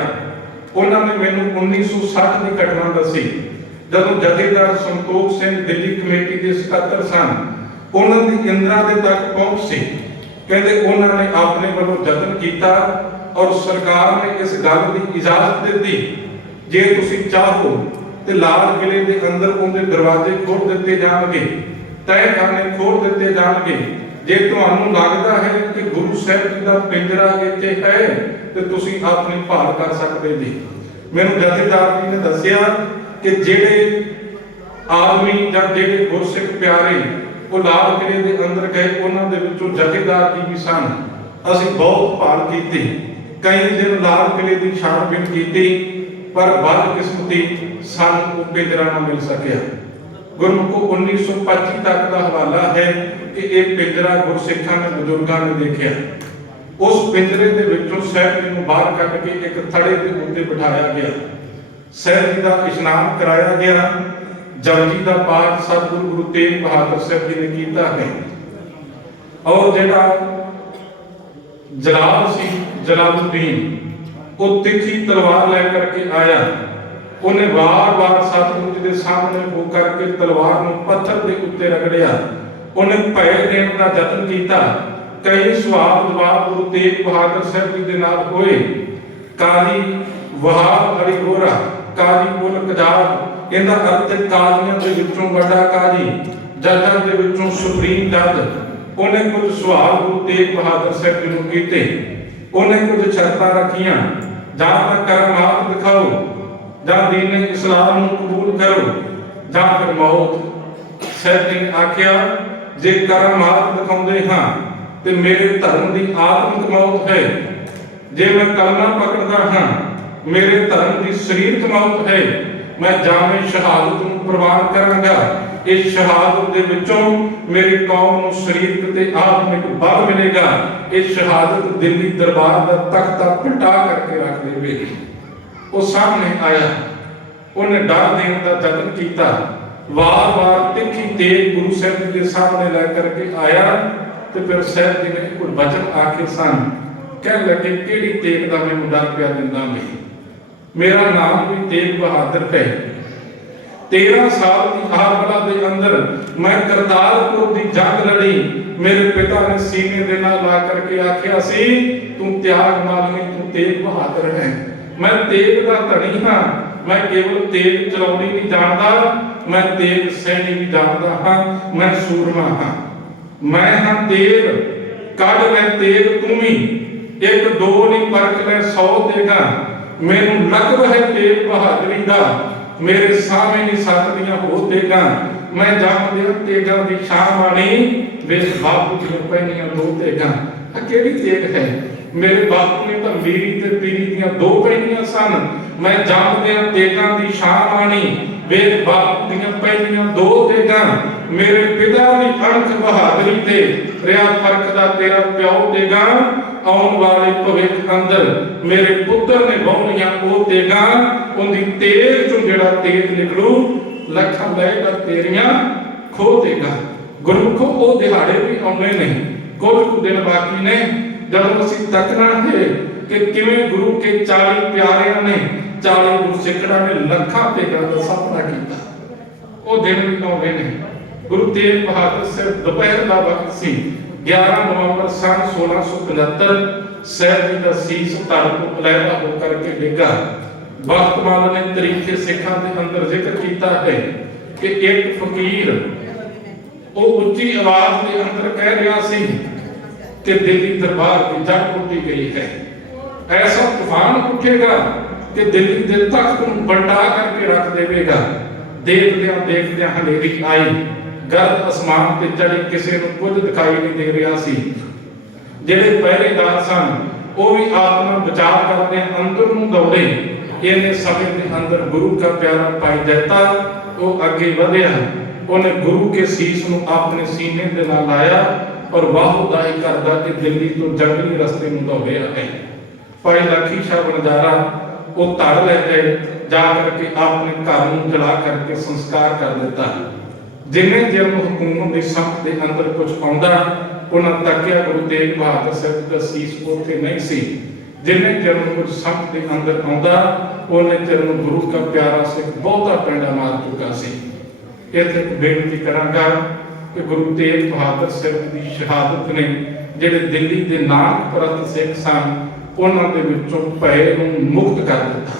ਉਹਨਾਂ ਨੇ ਮੈਨੂੰ 1960 ਦੀ ਘਟਨਾ ਦੱਸੀ ਜਦੋਂ ਜਥੇਦਾਰ ਸੰਤੋਖ ਸਿੰਘ ਦਿੱਲੀ ਕਮੇਟੀ ਦੇ ਸਕੱਤਰ ਸਨ। ਉਹਨਾਂ ਦੀ ਇੰਦਰਾ ਦੇ ਤੱਕ ਪਹੁੰਚ ਸੀ। ਕਹਿੰਦੇ ਉਹਨਾਂ ਨੇ ਆਪਣੇ ਵੱਲੋਂ ਯਤਨ ਕੀਤਾ ਔਰ ਸਰਕਾਰ ਨੇ ਇਸ ਗੱਲ ਦੀ ਇਜਾਜ਼ਤ ਦਿੱਤੀ, ਜੇ ਤੁਸੀਂ ਚਾਹੋ ਤੇ ਲਾਲ ਕਿਲੇ ਦੇ ਅੰਦਰ ਉਹਦੇ ਦਰਵਾਜ਼ੇ ਖੋਲ ਦਿੱਤੇ ਜਾਣਗੇ, ਤਹਿਖਾਨੇ ਖੋਲ ਦਿੱਤੇ ਜਾਣਗੇ। ਜੇ ਤੁਹਾਨੂੰ ਲੱਗਦਾ ਹੈ ਕਿ ਗੁਰੂ ਸਾਹਿਬ ਜੀ ਦਾ ਪਿੰਜਰਾ ਇੱਥੇ ਹੈ ਤੇ ਤੁਸੀਂ ਆਪਣੀ ਭਾਲ ਕਰ ਸਕਦੇ ਜੀ। ਮੈਨੂੰ ਜਥੇਦਾਰ ਜੀ ਨੇ ਦੱਸਿਆ ਕਿ ਜਿਹੜੇ ਆਦਮੀ ਜਾਂ ਜਿਹੜੇ ਗੁਰਸਿੱਖ ਪਿਆਰੇ ਉਹ ਲਾਲ ਕਿਲੇ ਦੇ ਅੰਦਰ ਗਏ, ਉਹਨਾਂ ਦੇ ਵਿੱਚੋਂ ਜਥੇਦਾਰ ਜੀ ਵੀ ਸਨ। ਅਸੀਂ ਬਹੁਤ ਭਾਲ ਕੀਤੀ, ਕਈ ਦਿਨ ਲਾਲ ਕਿਲੇ ਦੀ ਛਾਣਬੀਣ ਕੀਤੀ, ਪਰ ਬਦਕਿਸਮਤੀ ਸਾਨੂੰ ਉਹ ਪਿੰਜਰਾ ਨਾ ਮਿਲ ਸਕਿਆ। ਗੁਰਮੁਖੋ 1925 ਤੱਕ ਦਾ ਹਵਾਲਾ ਹੈ ਕਿ ਇਹ ਪਿੰਜਰਾ ਗੁਰਸਿੱਖਾਂ ਨੇ ਬਜ਼ੁਰਗਾਂ ਨੇ ਦੇਖਿਆ। ਉਸ ਪਿੰਜਰੇ ਦੇ ਵਿੱਚੋਂ ਸਾਹਿਬ ਜੀ ਨੂੰ ਬਾਹਰ ਕੱਢ ਕੇ ਇੱਕ ਥੜੇ ਦੇ ਉੱਤੇ ਬਿਠਾਇਆ ਗਿਆ, ਸਾਹਿਬ ਜੀ ਦਾ ਇਸ਼ਨਾਨ ਕਰਾਇਆ ਗਿਆ, ਜਪਜੀ ਦਾ ਪਾਠ ਸਤਿਗੁਰੂ ਗੁਰੂ ਤੇਗ ਬਹਾਦਰ ਸਾਹਿਬ ਜੀ ਨੇ ਕੀਤਾ ਹੈ। ਔਰ ਜਿਹੜਾ ਜਲਾਲ ਸੀ ਜਲਾਲੁਦੀਨ, ਉਹ ਤਿੱਖੀ ਤਲਵਾਰ ਲੈ ਕਰਕੇ ਆਇਆ। ਉਹਨੇ ਵਾਰ-ਵਾਰ ਸਤਿਗੁਰੂ ਜੀ ਦੇ ਸਾਹਮਣੇ ਹੋ ਕਰਕੇ ਤਲਵਾਰ ਨੂੰ ਪੱਥਰ ਦੇ ਉੱਤੇ ਰਗੜਿਆ। ਉਹਨੇ ਭੈ ਦੇਣ ਦਾ ਯਤਨ ਕੀਤਾ। ਕਈ ਸਵਾਲ ਜਵਾਬ ਗੁਰੂ ਤੇਗ ਬਹਾਦਰ ਸਾਹਿਬ ਜੀ ਦੇ ਨਾਲ ਹੋਏ। ਕਾਜ਼ੀ ਵਹਾਬ ਅਲੀ ਗੋਰਾ, ਕਾਜ਼ੀ ਕੁਲ ਕਜਾਰ, ਇਹਦਾ ਅਰਥ ਕਾਜ਼ੀਆਂ ਦੇ ਵਿੱਚੋਂ ਵੱਡਾ ਕਾਜ਼ੀ, ਜੱਜਾਂ ਦੇ ਵਿੱਚੋਂ ਸੁਪਰੀਮ ਜੱਜ। ਉਹਨੇ ਕੁਝ ਸਵਾਲ ਗੁਰੂ ਤੇਗ ਬਹਾਦਰ ਸਾਹਿਬ ਜੀ ਨੂੰ ਕੀਤੇ। ਉਹਨੇ ਕੁਝ ਸ਼ਰਤਾਂ ਰੱਖੀਆਂ, ਜਾਂ ਤਾਂ ਕਰਮਾਤ ਦਿਖਾਓ, ਜਾਂ ਦੀਨ ਇਸਲਾਮ ਨੂੰ ਕਬੂਲ ਕਰੋ, ਜਾਂ ਫਿਰ ਮੌਤ। ਸਾਹਿਬ ਜੀ ਨੇ ਆਖਿਆ, ਜੇ ਕਰਮਾਤ ਦਿਖਾਉਂਦੇ ਹਾਂ ਤੇ ਮੇਰੇ ਧਰਮ ਦੀ ਆਤਮਿਕ ਮੌਤ ਹੈ, ਜੇ ਮੈਂ ਕਲਮਾ ਪਕੜਦਾ ਹਾਂ ਮੇਰੇ ਧਰਮ ਦੀ ਸਰੀਰਕ ਮੌਤ ਹੈ। ਮੈਂ ਜਾਮੇ ਸ਼ਹਾਦਤ ਨੂੰ ਪ੍ਰਵਾਨ ਕਰਾਂਗਾ। ਇਸ ਸ਼ਹਾਦਤ ਦੇ ਵਿੱਚੋਂ ਮੇਰੀ ਕੌਮ ਨੂੰ ਸਰੀਰਕ ਤੇ ਆਤਮਿਕ ਬਲ ਮਿਲੇਗਾ। ਇਹ ਸ਼ਹਾਦਤ ਦਿੱਲੀ ਦਰਬਾਰ ਦਾ ਤਖਤਾ ਪਲਟਾ ਕਰਕੇ ਰੱਖ ਦੇਵੇਗੀ। ਉਹ ਸਾਹਮਣੇ ਆਇਆ, ਉਹਨੇ ਡਰ ਦੇਣ ਦਾ ਯਤਨ ਕੀਤਾ, ਵਾਰ-ਵਾਰ ਤਿੱਖੀ ਤੇਗ ਗੁਰੂ ਸਾਹਿਬ ਜੀ ਦੇ ਸਾਹਮਣੇ ਲੈ ਕਰਕੇ ਆਇਆ। ਤੇ ਫਿਰ ਸਾਹਿਬ ਜੀ ਨੇ ਕੋਈ ਬਚਨ ਆਖੇ ਸਨ, ਕਹਿਣ ਲੱਗੇ, ਕਿਹੜੀ ਤੇਗ ਦਾ ਮੈਨੂੰ ਡਰ ਪਿਆ ਦਿੰਦਾ ਨਹੀਂ, ਮੇਰਾ ਨਾਮ ਵੀ ਤੇਗ ਬਹਾਦਰ ਹੈ। 13 ਸਾਲ ਦੀ ਆਰਬਲਾ ਦੇ ਅੰਦਰ ਮੈਂ ਕਰਤਾਰਪੁਰ ਦੀ ਜੰਗ ਲੜੀ। ਮੇਰੇ ਪਿਤਾ ਨੇ ਸੀਨੇ ਦੇ ਨਾਲ ਲਾ ਕਰਕੇ ਆਖਿਆ ਸੀ, ਤੂੰ ਤਿਆਗ ਮਾਲਨੀ, ਤੂੰ ਤੇਗ ਬਹਾਦਰ ਹੈ। ਮੈਂ ਤੇਗ ਦਾ ਧਣੀ ਹਾਂ। ਮੈਂ ਕੇਵਲ ਤੇਗ ਚਲਾਉਣੀ ਨਹੀਂ ਜਾਣਦਾ, ਮੈਂ ਤੇਗ ਸੈਣੀ ਵੀ ਜਾਣਦਾ ਹਾਂ। ਮੈਂ ਸੂਰਮਾ ਹਾਂ, ਮੈਂ ਹਾਂ ਤੇਗ, ਕੱਢ ਲੈ ਤੇਗ ਤੂੰ ਵੀ, ਇੱਕ ਦੋ ਨਹੀਂ ਪਰਖ ਲੈ 100 ਤੇਗਾ। ਮੈਨੂੰ ਲਕਬ ਹੈ ਤੇਗ ਬਹਾਦਰੀ ਦਾ, ਮੇਰੇ ਸਾਹਮਣੇ ਨਹੀਂ ਸਕਦੀਆਂ ਹੋ ਤੇਗਾ। ਮੈਂ ਜੰਮਦਿਆਂ ਤੇਗਾਂ ਦੀ ਸ਼ਾਨ ਬਾਣੀ, ਵੇਖ ਬਾਪੂ ਦੀਆਂ ਪਹਿਨੀਆਂ 2 ਤੇਗਾਂ। ਆ ਕਿਹੜੀ ਤੇਗ ਹੈ? ਮੇਰੇ ਬਾਪੂ ਨੇ ਤਾਂ ਮੀਰੀ ਤੇ ਪੀਰੀ ਦੀਆਂ 2 ਪਹਿਨੀਆਂ ਸਨ। ਮੈਂ ਜੰਮਦਿਆਂ ਤੇਗਾਂ ਦੀ ਸ਼ਾਨ ਬਾਣੀ, ਵੇਖ ਬਾਪੂ ਦੀਆਂ ਪਹਿਨੀਆਂ 2 ਤੇਗਾਂ। ਮੇਰੇ ਪਿਤਾ ਦੀ ਅਣਖ ਬਹਾਦਰੀ ਤੇ ਰਿਆ ਫਰਕ ਦਾ ਤੇਰਾ ਪਿਓ ਤੇਗਾ। ਆਉਣ ਵਾਲੇ ਭਵਿੱਖ ਅੰਦਰ ਮੇਰੇ ਪੁੱਤਰ ਨੇ ਵਾਹੁਣੀਆਂ ਉਹ ਤੇਗਾਂ। ਉਹਦੀ ਤੇਗ ਚੋਂ ਜਿਹੜਾ ਤੇਗ ਨਿਕਲੂ, ਲੱਖਾਂ ਲਏਗਾ ਤੇਰੀਆਂ ਖੋ ਤੇਗਾ। ਗੁਰਮੁਖੋ ਉਹ ਦਿਹਾੜੇ ਵੀ ਆਉਣੇ ਨਹੀਂ, ਕੁਝ ਕੁ ਦਿਨ ਬਾਕੀ ਨੇ, ਜਦੋਂ ਅਸੀਂ ਤੱਕਣਾ ਹੈ ਕਿ ਕਿਵੇਂ ਗੁਰੂ ਕੇ 40 ਪਿਆਰਿਆਂ ਨੇ, 40 ਗੁਰਸਿੱਖਾਂ ਨੇ ਲੱਖਾਂ ਤੇਗਾਂ ਦਾ ਸਾਹਮਣਾ ਕੀਤਾ। ਉਹ ਦਿਨ ਵੀ ਆਉਣੇ ਨੇ। ਗੁਰੂ ਤੇਗ ਬਹਾਦਰ ਸਾਹਿਬ ਦੁਪਹਿਰ ਦਾ ਵਕਤ ਸੀ, 11 ਨਵੰਬਰ ਸਨ 1675। ਸਾਹਿਬ ਜੀ ਦਾ ਸੀਸ ਧੜ ਤੋਂ ਅਲੱਗ ਹੋ ਕਰਕੇ ਡਿੱਗਾ। बख्तवाल ने तरीके सिखा के अंदर जिक्र किया है कि एक फकीर वो उच्ची आवाज के अंदर कह रहा सी कि दिल्ली दरबार की जड़ टूटी गई है, ऐसा तूफान उठेगा कि दिल्ली के तख्त को बंटा करके रख देगा। देखदे हनेरी आई, गर्द आसमान ते चढ़ी, किसी को कुछ दिखाई नहीं दे रहा सी। जेडे पहरेदार सन वो भी आत्मा बचाव करते अंदर नूं दौड़े। इन्ने समय के अंदर गुरु का प्यारा भाई जैता वो अगे बढ़िया, उन्हें गुरु के शीश नूं अपने सीने दे नाल लाया और वाहुदाई करदा कि दिल्ली तो जंगली रस्ते नूं दौड़िया है। भाई लखी शाह बनजारा वो धड़ ले गए, जा करके अपने घर नूं जला करके संस्कार कर दिता। जिन्हें जन्म हुकूमत की संत के अंदर कुछ आउंदा उन्हें तकिया गुरु तेग बहादुर साहब का शीश उत्थे नहीं सी। जिन्हें जन्म कुछ संत के अंदर आउंदा उन्हें जन्म गुरु का प्यारा सिख बहुता पिंडा मार चुका सी। इत्थे बेनती करांगा कि गुरु तेग बहादुर साहब की शहादत ने जिहड़े दिल्ली के नानक परत सिख सन उन्हां दे विचों भय नूं मुक्त कर दिता।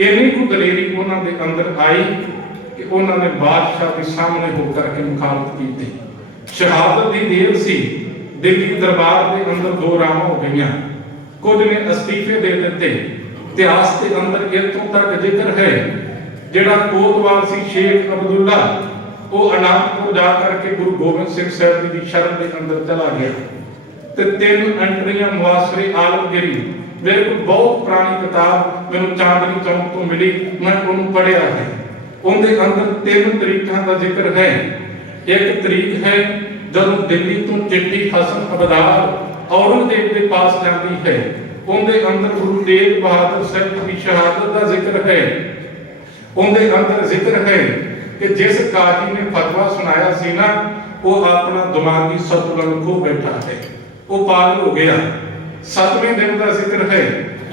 इन्नी कुछ दलेरी उन्हां दे अंदर आई कि उन्होंने बादशाह के सामने होकर के मुखालफत की थी। शहादत की देर सी, दिल्ली दरबार के अंदर दो राह हो गई, कुछ ने अस्तीफे दे दिते। इतिहास के अंदर इतों तक जिक्र है जिहड़ा कोतवाल सी शेख अब्दुल्ला वो अनंदपुर जा करके गुरु गोबिंद सिंह साहब जी की शरण के अंदर चला गया। ते तीन एंट्रियां मुआसरे आलमगिरी बिल्कुल बहुत पुरानी किताब मैनूं चांदनी चौक तो मिली, मैं उन्होंने पढ़िया है। उनके अंदर तीन तरीकों का जिक्र है। एक तरीक है जब दिल्ली तो चिट्ठी हसन अबदार औरंगजेब के पास जाती है, उनके अंदर गुरु तेग बहादुर साहब की शहादत का जिक्र है। उनके अंदर जिक्र है कि जिस काजी ने फतवा सुनाया सी ना वो अपना दिमागी संतुलन खो बैठा है, वो पागल हो गया। 7वें दिन का जिक्र है,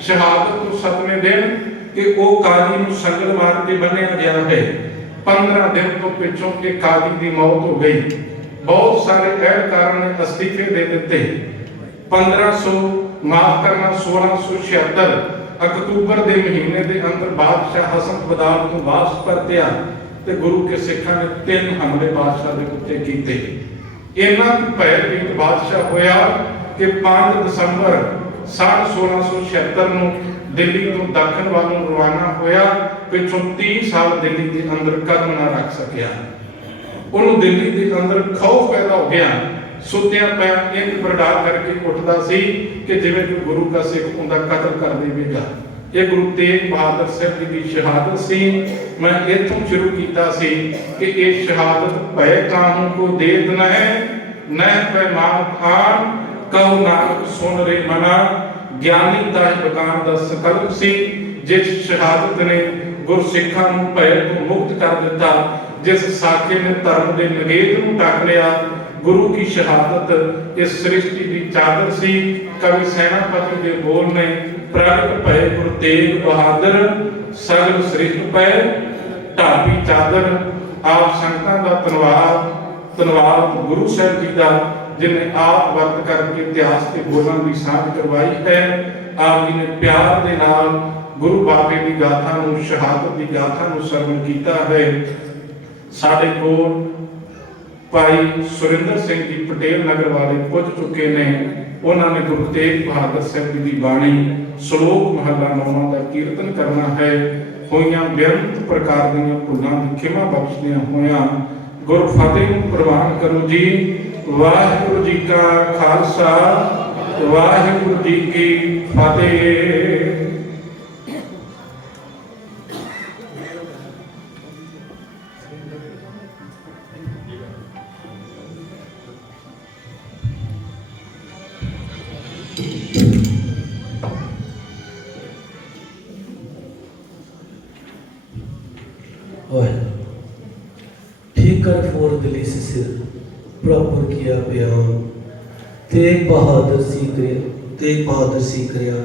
शहादत तो 7वें दिन कि वो काजी नूं संगल मार के बन्निया गया है। 15 दिन तो पिछों के काजी की मौत हो गई। बहुत सारे एहलकारों ने अस्तीफे दे दिते। 1500 माफ करना 1676 अक्तूबर के महीने के अंदर बादशाह हसन बदाल को वापस परतिया ते गुरु के सिखा ने 3 हमले बादशाह के उत्ते कीते। इन्ना भयभीत बादशाह होया कि 5 दिसंबर 1676 नूं दिल्ली तो दक्षिण वाल रवाना होया। पिछों 30 साल दिल्ली के अंदर कदम ना रख सकिया। उन्होंने दिल्ली के अंदर खौफ पैदा हो गया। सुत्या पैर इंज बरडा करके उठता सी कि जिवें कोई गुरु का सिख उनका कत्ल कर देगा। ये गुरु तेग बहादुर साहब जी की शहादत सी। मैं इथों शुरू किया सी कि ये शहादत भय काहू को देत न है, न पैमान आन कहू नानक सुन रे मना। ज्ञानी दा बकान दा संकल्प सी, जिस शहादत ने गुरसिखां नूं भय तो मुक्त कर दिता, जिस साके ने धर्म के नगेत नूं ढक लिया। गुरु की शहादत इस सृष्टि की चादर सी। कवि सेनापति के बोल ने प्रगट भय गुरु तेग बहादुर सगल सृष्ट पै ढाबी चादर। आप संगतां दा धन्नवाद गुरु साहब जी का जिन्हें आप वर्त करके इतिहास के बोलों की साझ करवाई है। आप जी ने प्यार के नाल गुरु बाबे की गाथा नूं शहादत की गाथा नूं सरवण किया है। साडे कोल भाई सुरिंदर सिंह जी पटेल नगर वाले पुज चुके ने। उन्होंने गुरु तेग बहादुर साहब जी की बाणी श्लोक महला 9 का कीर्तन करना है। होइयां बेअंत प्रकार दीयां भुलां दी खिमा बख्शदियां होइयां गुरु फतेह नूं प्रवान करो जी। वाहिगुरु जी का खालसा, वाहिगुरु जी की फतेह। ठीकर फोर दिली सिर प्रॉपर किया बयान। तेग बहादुर सी करिया